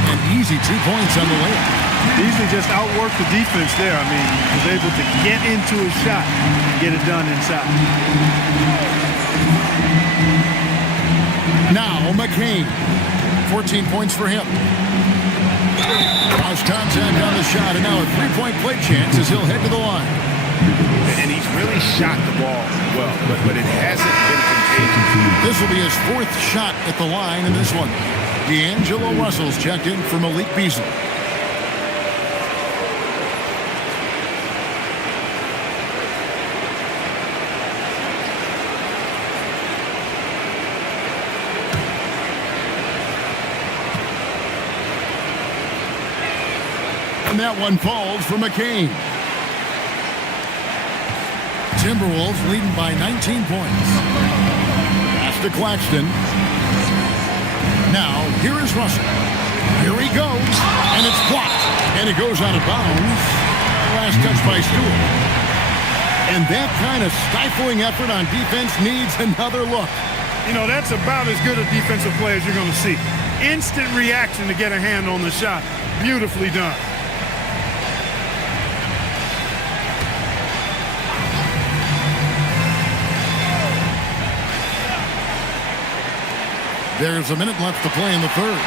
And easy 2 points on the layup. Easily just outworked the defense there. I mean, he was able to get into his shot and get it done inside. Now McCain. 14 points for him. Lost contact on the shot, and now a three-point play chance as he'll head to the line. And he's really shot the ball well, but it hasn't been contagious. This will be his 4th shot at the line in this one. D'Angelo Russell's checked in for Malik Beasley. And that one falls for McCain. Timberwolves leading by 19 points. Pass to Claxton. Now, here is Russell. Here he goes, and it's blocked. And it goes out of bounds. Last touch by Stewart. And that kind of stifling effort on defense needs another look. You know, that's about as good a defensive play as you're going to see. Instant reaction to get a hand on the shot. Beautifully done. There's a minute left to play in the third.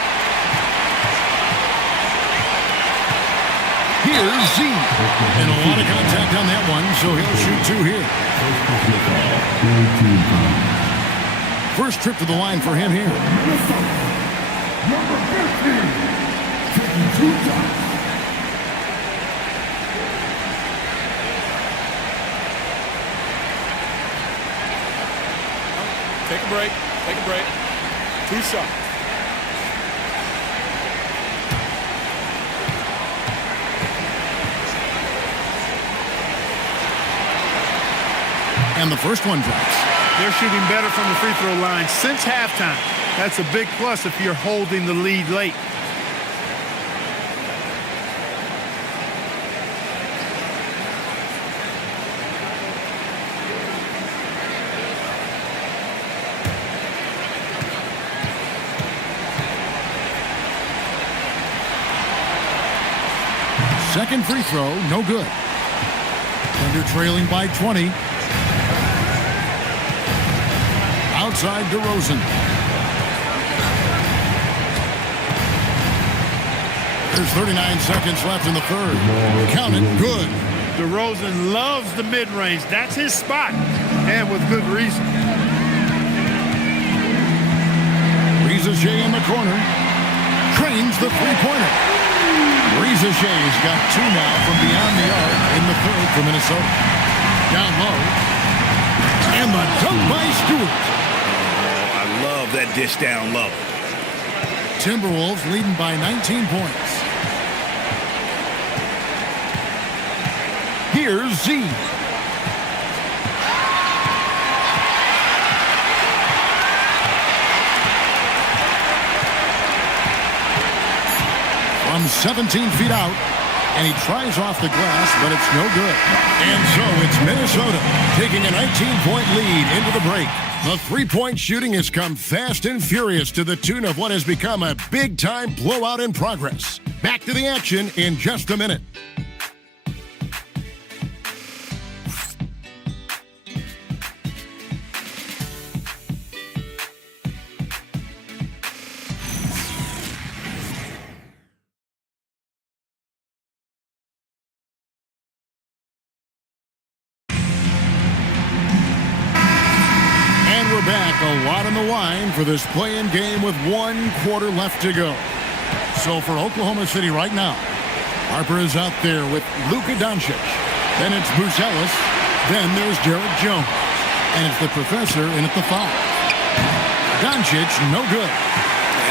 Here's Z. And a lot of contact on that one, so he'll shoot 2 here. First trip to the line for him here. Number 15, taking 2 shots. Take a break. Take a break. 2 shots. And the first one drops. They're shooting better from the free throw line since halftime. That's a big plus if you're holding the lead late. second free throw, no good. Thunder trailing by 20. Outside DeRozan. There's 39 seconds left in the third. Count it, good. DeRozan loves the mid-range. That's his spot, and with good reason. Shea in the corner. Trains the three-pointer. Shay's got two now from beyond the arc in the third for Minnesota. Down low. And the dunk by Stewart. Oh, I love that dish down low. Timberwolves leading by 19 points. Here's Z. From 17 feet out, and he tries off the glass, but it's no good. And so it's Minnesota taking a 19-point lead into the break. The three-point shooting has come fast and furious to the tune of what has become a big-time blowout in progress. Back to the action in just a minute. Back, a lot on the line for this play-in game with 1 quarter left to go. So for Oklahoma City right now, Harper is out there with Luka Doncic. Then it's Bruce Ellis. Then there's Derek Jones. And it's the professor in at the 5. Doncic, no good.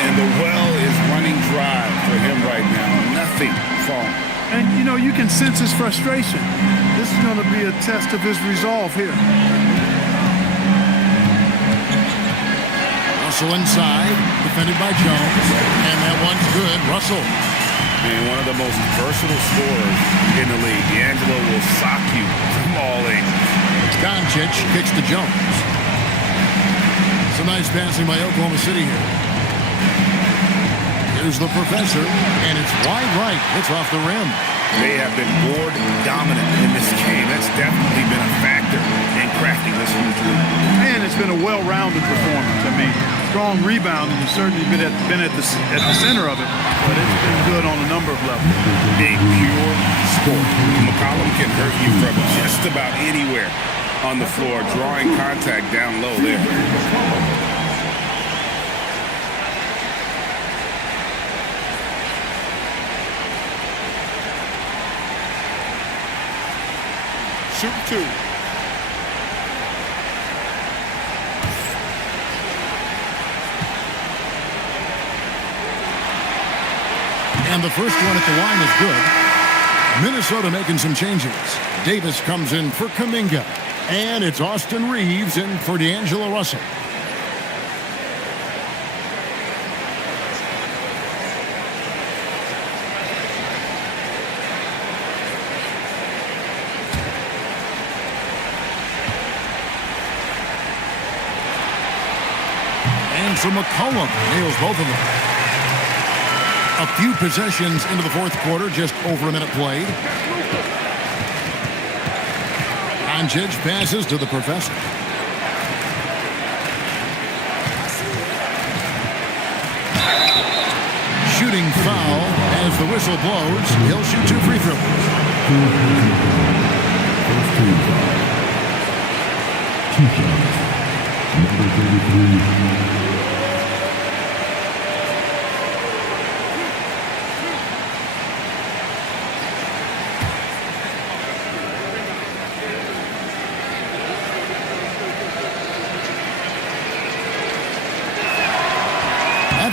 And the well is running dry for him right now. Nothing falling. And, you know, you can sense his frustration. This is going to be a test of his resolve here. Russell inside, defended by Jones, and that one's good. Russell. And one of the most versatile scorers in the league. D'Angelo will sock you from all angles. Doncic kicks to Jones. Some nice passing by Oklahoma City here. Here's the professor, and it's wide right. It's off the rim. They have been board dominant in this game. That's definitely been a factor in cracking this huge lead. And it's been a well-rounded performance. I mean, strong rebounding has certainly been at the center of it, but it's been good on a number of levels. A pure sport. McCollum can hurt you from just about anywhere on the floor, drawing contact down low there. Shoot 2. And the first one at the line is good. Minnesota making some changes. Davis comes in for Kuminga. And it's Austin Reeves in for D'Angelo Russell. And so McCollum nails both of them. A few possessions into the fourth quarter, just over a minute played. Doncic passes to the professor. Shooting foul as the whistle blows. He'll shoot 2 free throws. Number 33.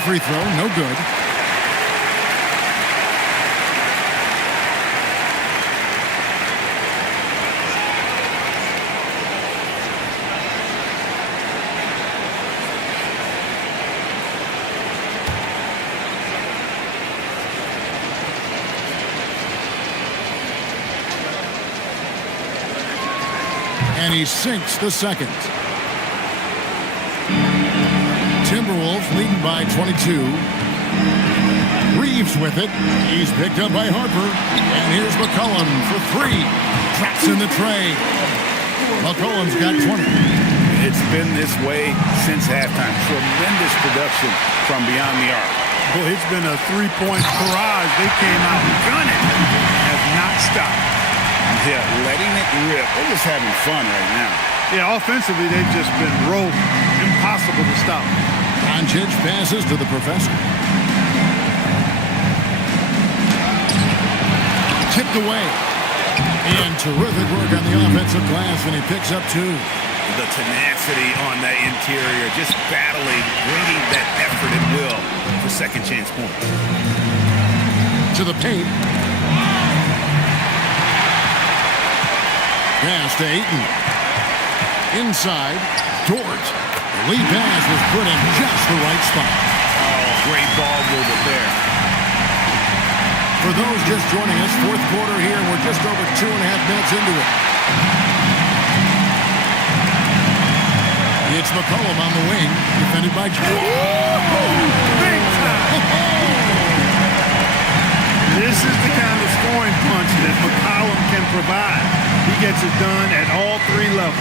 Free throw, no good. And he sinks the second. Timberwolves leading by 22. Reeves with it. He's picked up by Harper. And here's McCollum for three. Traps in the tray. McCollum's got 20. It's been this way since halftime. Tremendous production from beyond the arc. Boy, it's been a three-point barrage. They came out gunning. Have not stopped. Yeah, letting it rip. They're just having fun right now. Yeah, offensively, they've just been rolling. Impossible to stop. Doncic passes to the professor. Tipped away. And terrific work on the offensive glass when he picks up two. The tenacity on that interior, just battling, bringing that effort at will for second chance points. To the paint. Pass to Ayton. Inside, Dort. The lead pass was put in just the right spot. Oh, great ball movement there. For those just joining us, fourth quarter here. We're just over 2.5 minutes into it. It's McCollum on the wing, defended by Big time! This is the kind of scoring punch that McCollum can provide. He gets it done at all three levels.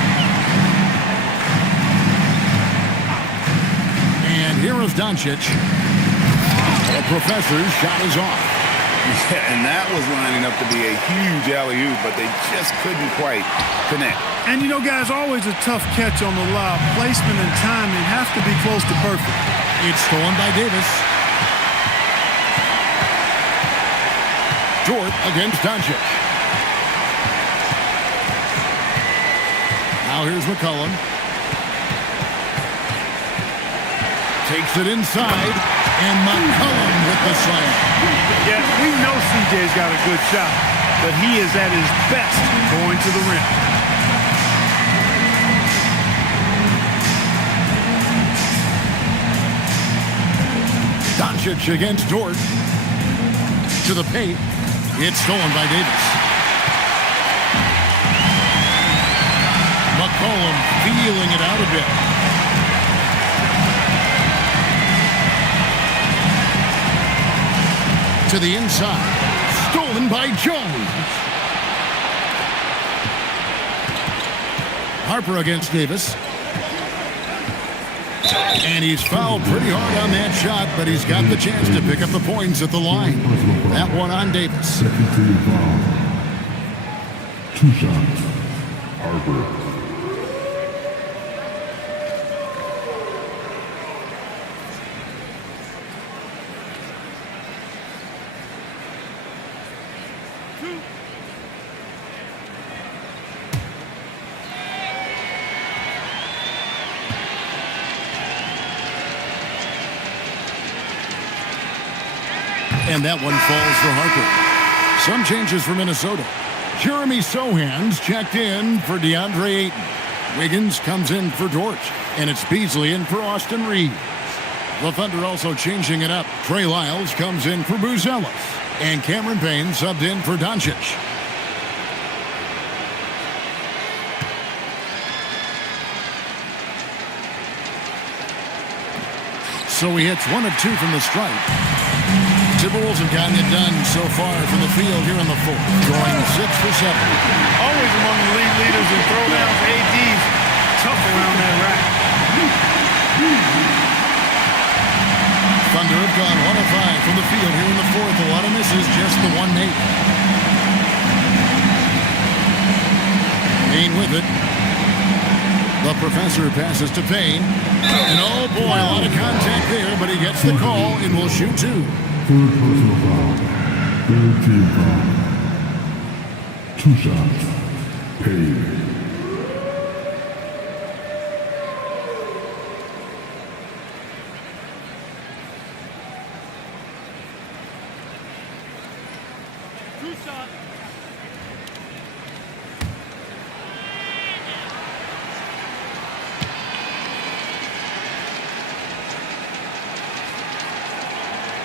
And here is Doncic. The professor's shot is off. Yeah, and that was lining up to be a huge alley-oop, but they just couldn't quite connect. And, you know, guys, always a tough catch on the lob. Placement and timing have to be close to perfect. It's stolen by Davis. Dort against Doncic. Now here's McCollum. Takes it inside, and McCollum with the slam. Yeah, we know CJ's got a good shot, but he is at his best going to the rim. Doncic against Dort. To the paint. It's stolen by Davis. McCollum feeling it out a bit. To the inside. Stolen by Jones. Harper against Davis. And he's fouled pretty hard on that shot, but he's got the chance to pick up the points at the line. That one on Davis. Second team foul. 2 shots. Harper. And that one falls for Harper. Some changes for Minnesota. Jeremy Sohan's checked in for DeAndre Ayton. Wiggins comes in for Dort. And it's Beasley in for Austin Reeves. The Thunder also changing it up. Trey Lyles comes in for Buzelis. And Cameron Payne subbed in for Doncic. So he hits 1 of 2 from the stripe. Timberwolves have gotten it done so far from the field here in the fourth, going 6 for 7. Always among the league leaders in throwdowns. AD's tough around that rack. Thunder have gone 1 of 5 from the field here in the fourth. A lot of misses, just the one made. Payne with it. The professor passes to Payne. And oh boy, a lot of contact there, but he gets the call and will shoot 2. Third personal foul. Third team foul. 2 shots. Paid.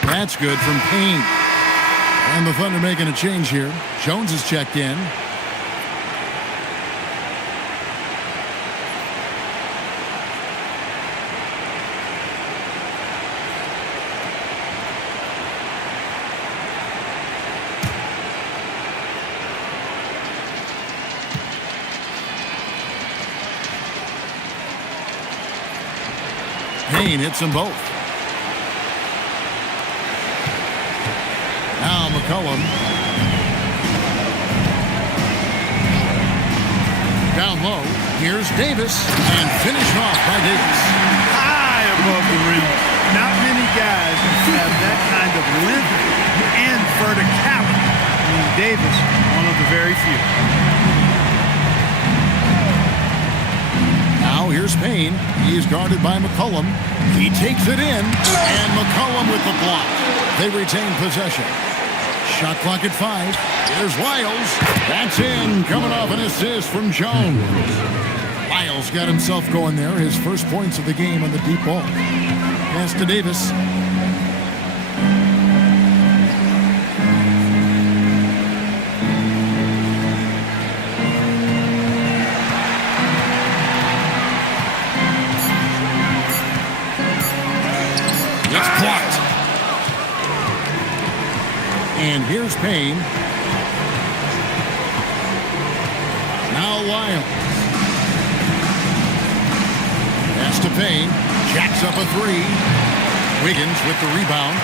That's good from Payne. And the Thunder making a change here. Jones is checked in. Payne hits them both. Now McCollum. Down low. Here's Davis. And finished off by Davis. High above the rim. Not many guys have that kind of length and verticality. I mean, Davis, one of the very few. Now here's Payne. He's guarded by McCollum. He takes it in. And McCollum with the block. They retain possession. Shot clock at 5. Here's Lyles. That's in. Coming off an assist from Jones. Lyles got himself going there. His first points of the game on the deep ball. Pass to Davis. It's blocked. And here's Payne. Now Lyles. Pass to Payne. Jacks up a 3. Wiggins with the rebound.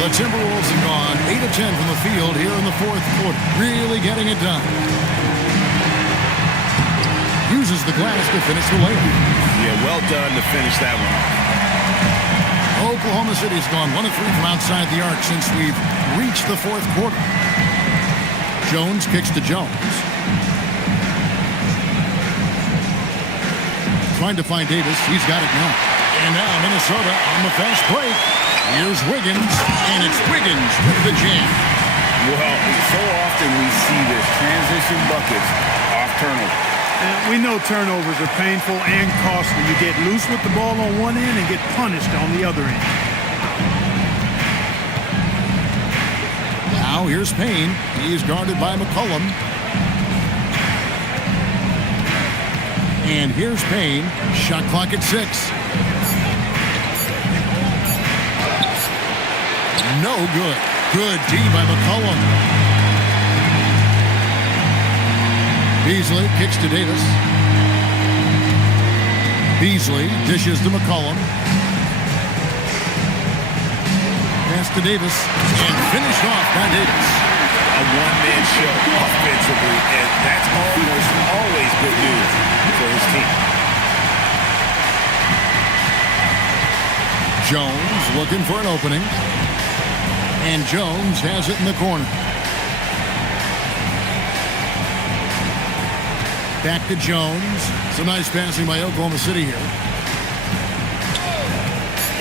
The Timberwolves have gone 8 of 10 from the field here in the fourth quarter. Really getting it done. Uses the glass to finish the layup. Yeah, well done to finish that one. Oklahoma City's gone 1 of 3 from outside the arc since we've reached the fourth quarter. Jones kicks to Jones. Trying to find Davis. He's got it now. And now Minnesota on the fast break. Here's Wiggins, and it's Wiggins with the jam. Well, so often we see this transition buckets off turnover. And we know turnovers are painful and costly. You get loose with the ball on one end and get punished on the other end. Now here's Payne. He's guarded by McCollum. And here's Payne. Shot clock at 6. No good. Good D by McCollum. Beasley kicks to Davis. Beasley dishes to McCollum. Pass to Davis. And finished off by Davis. A one-man show offensively, and that's almost always good news for his team. Jones looking for an opening. And Jones has it in the corner. Back to Jones. Some nice passing by Oklahoma City here.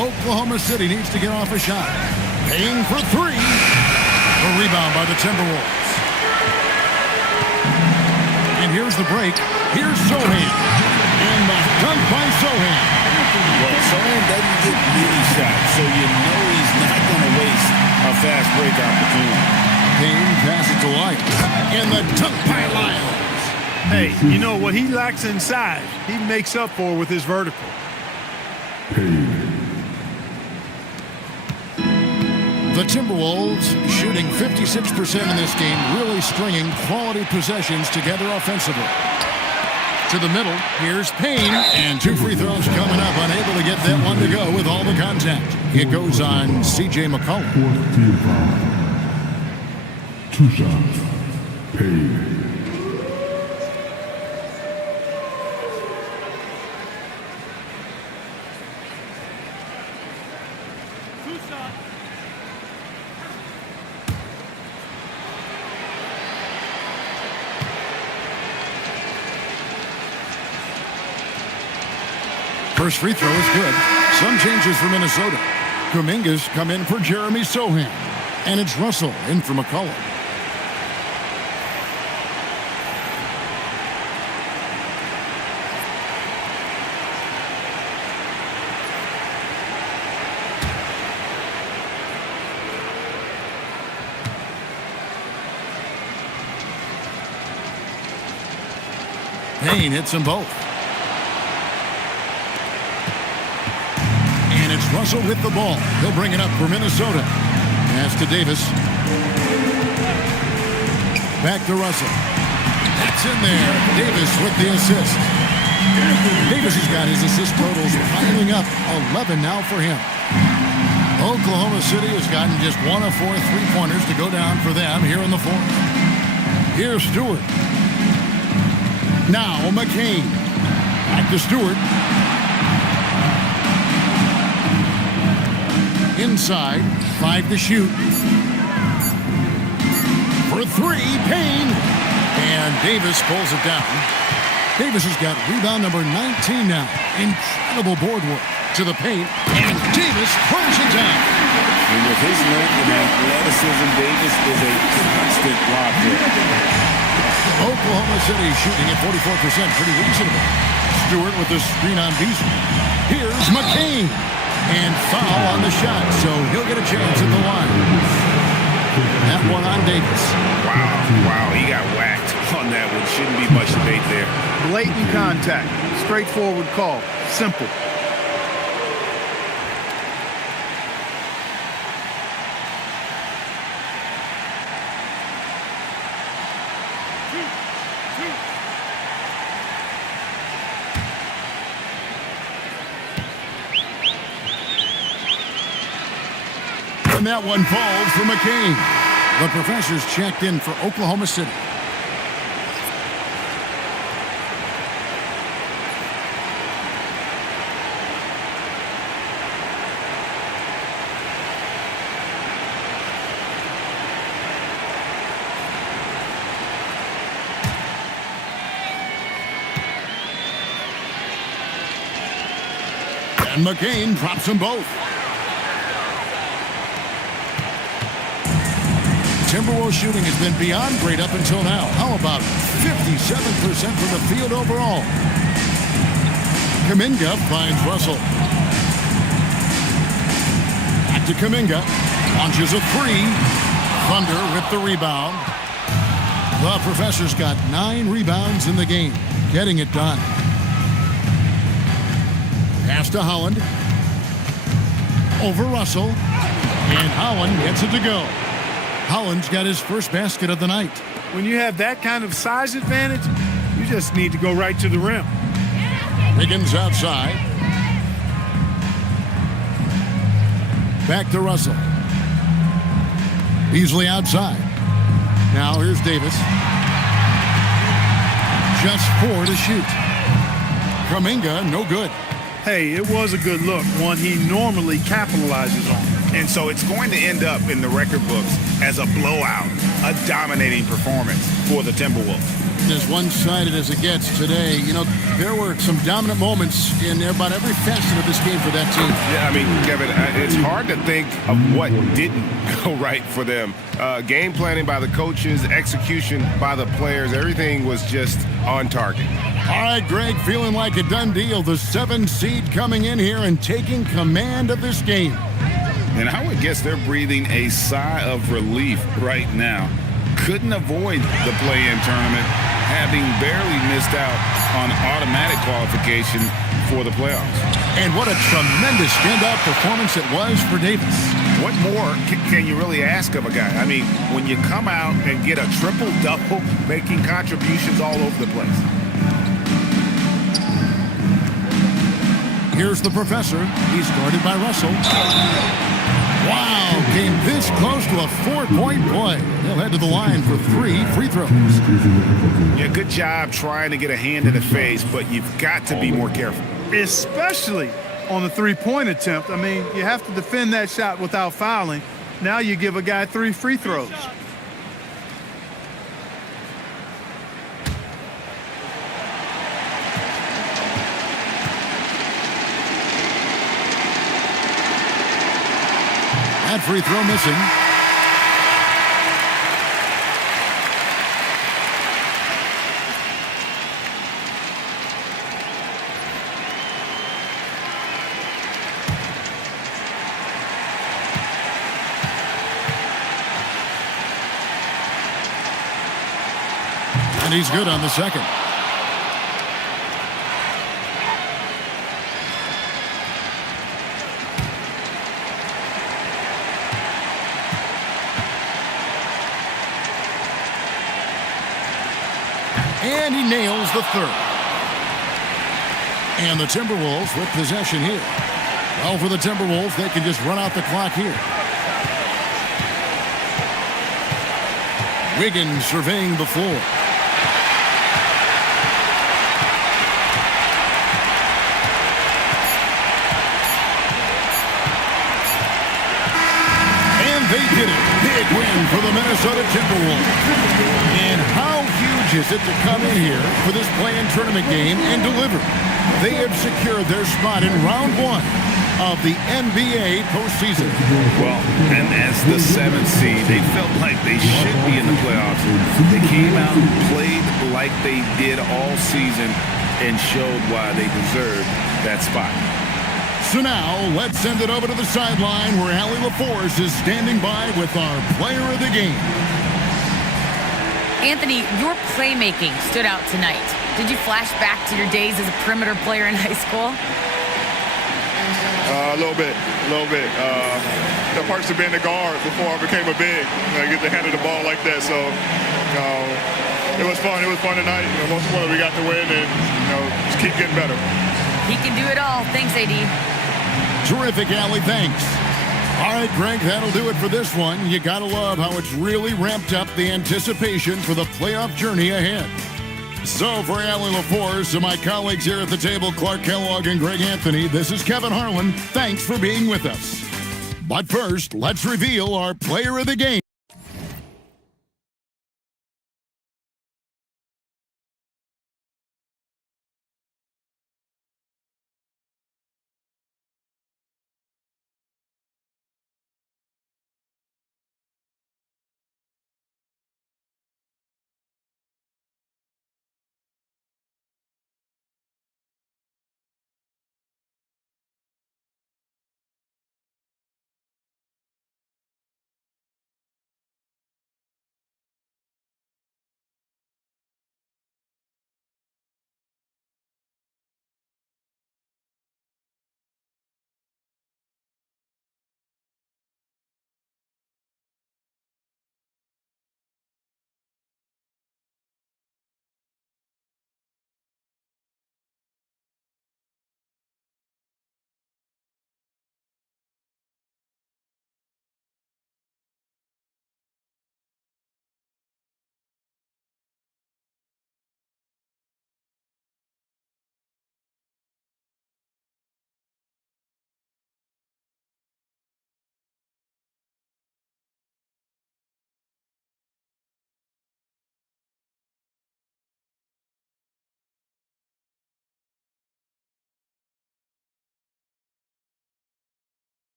Oklahoma City needs to get off a shot. Payne for 3. A rebound by the Timberwolves. And here's the break. Here's Sohan. And the dunk by Sohan. Well, Sohan doesn't get many shots, so you know he's not going to waste a fast break opportunity. Payne passes to Lyles. And the dunk by Lyles. Hey, you know what he lacks in size, he makes up for with his vertical. Payne. The Timberwolves shooting 56% in this game, really stringing quality possessions together offensively. To the middle, here's Payne, and 2 free throws coming up, unable to get that one to go with all the contact. It goes on C.J. McCollum. Fourth team foul. 2 shots. Payne. First free throw is good. Some changes for Minnesota. Kuminga's come in for Jeremy Sohan. And it's Russell in for McCollum. Payne hits them both. Russell with the ball. He'll bring it up for Minnesota. Pass to Davis. Back to Russell. That's in there. Davis with the assist. Davis has got his assist totals piling up, 11 now for him. Oklahoma City has gotten just 1 of 4 3-pointers to go down for them here in the fourth. Here's Stewart. Now McCain. Back to Stewart. Inside, 5 to shoot. For 3, Payne. And Davis pulls it down. Davis has got rebound number 19 now. Incredible board work to the paint. And Davis throws it down. And with his length and athleticism, Davis is a constant blocker. Oklahoma City shooting at 44%, pretty reasonable. Stewart with the screen on Beasley. Here's McCain. And foul on the shot, so he'll get a chance at the line. That one on Davis. Wow, he got whacked on that one. Shouldn't be much debate there. Blatant contact. Straightforward call. Simple. And that one falls for McCain. The professor's checked in for Oklahoma City. And McCain drops them both. Timberwolves shooting has been beyond great up until now. How about 57% from the field overall? Kuminga finds Russell. Back to Kuminga. Launches a 3. Thunder with the rebound. The professor's got 9 rebounds in the game. Getting it done. Pass to Holland. Over Russell. And Holland gets it to go. Holland's got his first basket of the night. When you have that kind of size advantage, you just need to go right to the rim. Higgins outside. Back to Russell. Beasley outside. Now here's Davis. Just 4 to shoot. Kuminga, no good. Hey, it was a good look, one he normally capitalizes on. And so it's going to end up in the record books as a blowout, a dominating performance for the Timberwolves. As one-sided as it gets today, you know, there were some dominant moments in about every facet of this game for that team. Yeah, I mean, Kevin, it's hard to think of what didn't go right for them. Game planning by the coaches, execution by the players, everything was just on target. All right, Greg, feeling like a done deal. The 7th seed coming in here and taking command of this game. And I would guess they're breathing a sigh of relief right now. Couldn't avoid the play-in tournament, having barely missed out on automatic qualification for the playoffs. And what a tremendous standout performance it was for Davis. What more can you really ask of a guy? I mean, when you come out and get a triple-double, making contributions all over the place. Here's the professor. He's guarded by Russell. Wow, came this close to a 4-point play. He'll head to the line for 3 free throws. Yeah, good job trying to get a hand in the face, but you've got to be more careful. Especially on the 3-point attempt. I mean, you have to defend that shot without fouling. Now you give a guy 3 free throws. That free throw missing. And he's good on the second. And he nails the third. And the Timberwolves with possession here. Well, for the Timberwolves, they can just run out the clock here. Wiggins surveying the floor. And they did it. Big win for the Minnesota Timberwolves. And how huge is it to come in here for this play-in tournament game and deliver? They have secured their spot in round one of the NBA postseason. Well, and as the 7th seed, they felt like they should be in the playoffs. They came out and played like they did all season and showed why they deserved that spot. So now, let's send it over to the sideline where Allie LaForce is standing by with our player of the game. Anthony, your playmaking stood out tonight. Did you flash back to your days as a perimeter player in high school? A little bit. The perks of being a guard before I became a big. I get to handle the ball like that, so it was fun. It was fun tonight. Most importantly, we got to win and just keep getting better. He can do it all. Thanks, AD. Terrific, Allie. Thanks. All right, Greg, that'll do it for this one. You gotta love how it's really ramped up the anticipation for the playoff journey ahead. So for Allie LaForce and my colleagues here at the table, Clark Kellogg and Greg Anthony, this is Kevin Harlan. Thanks for being with us. But first, let's reveal our player of the game.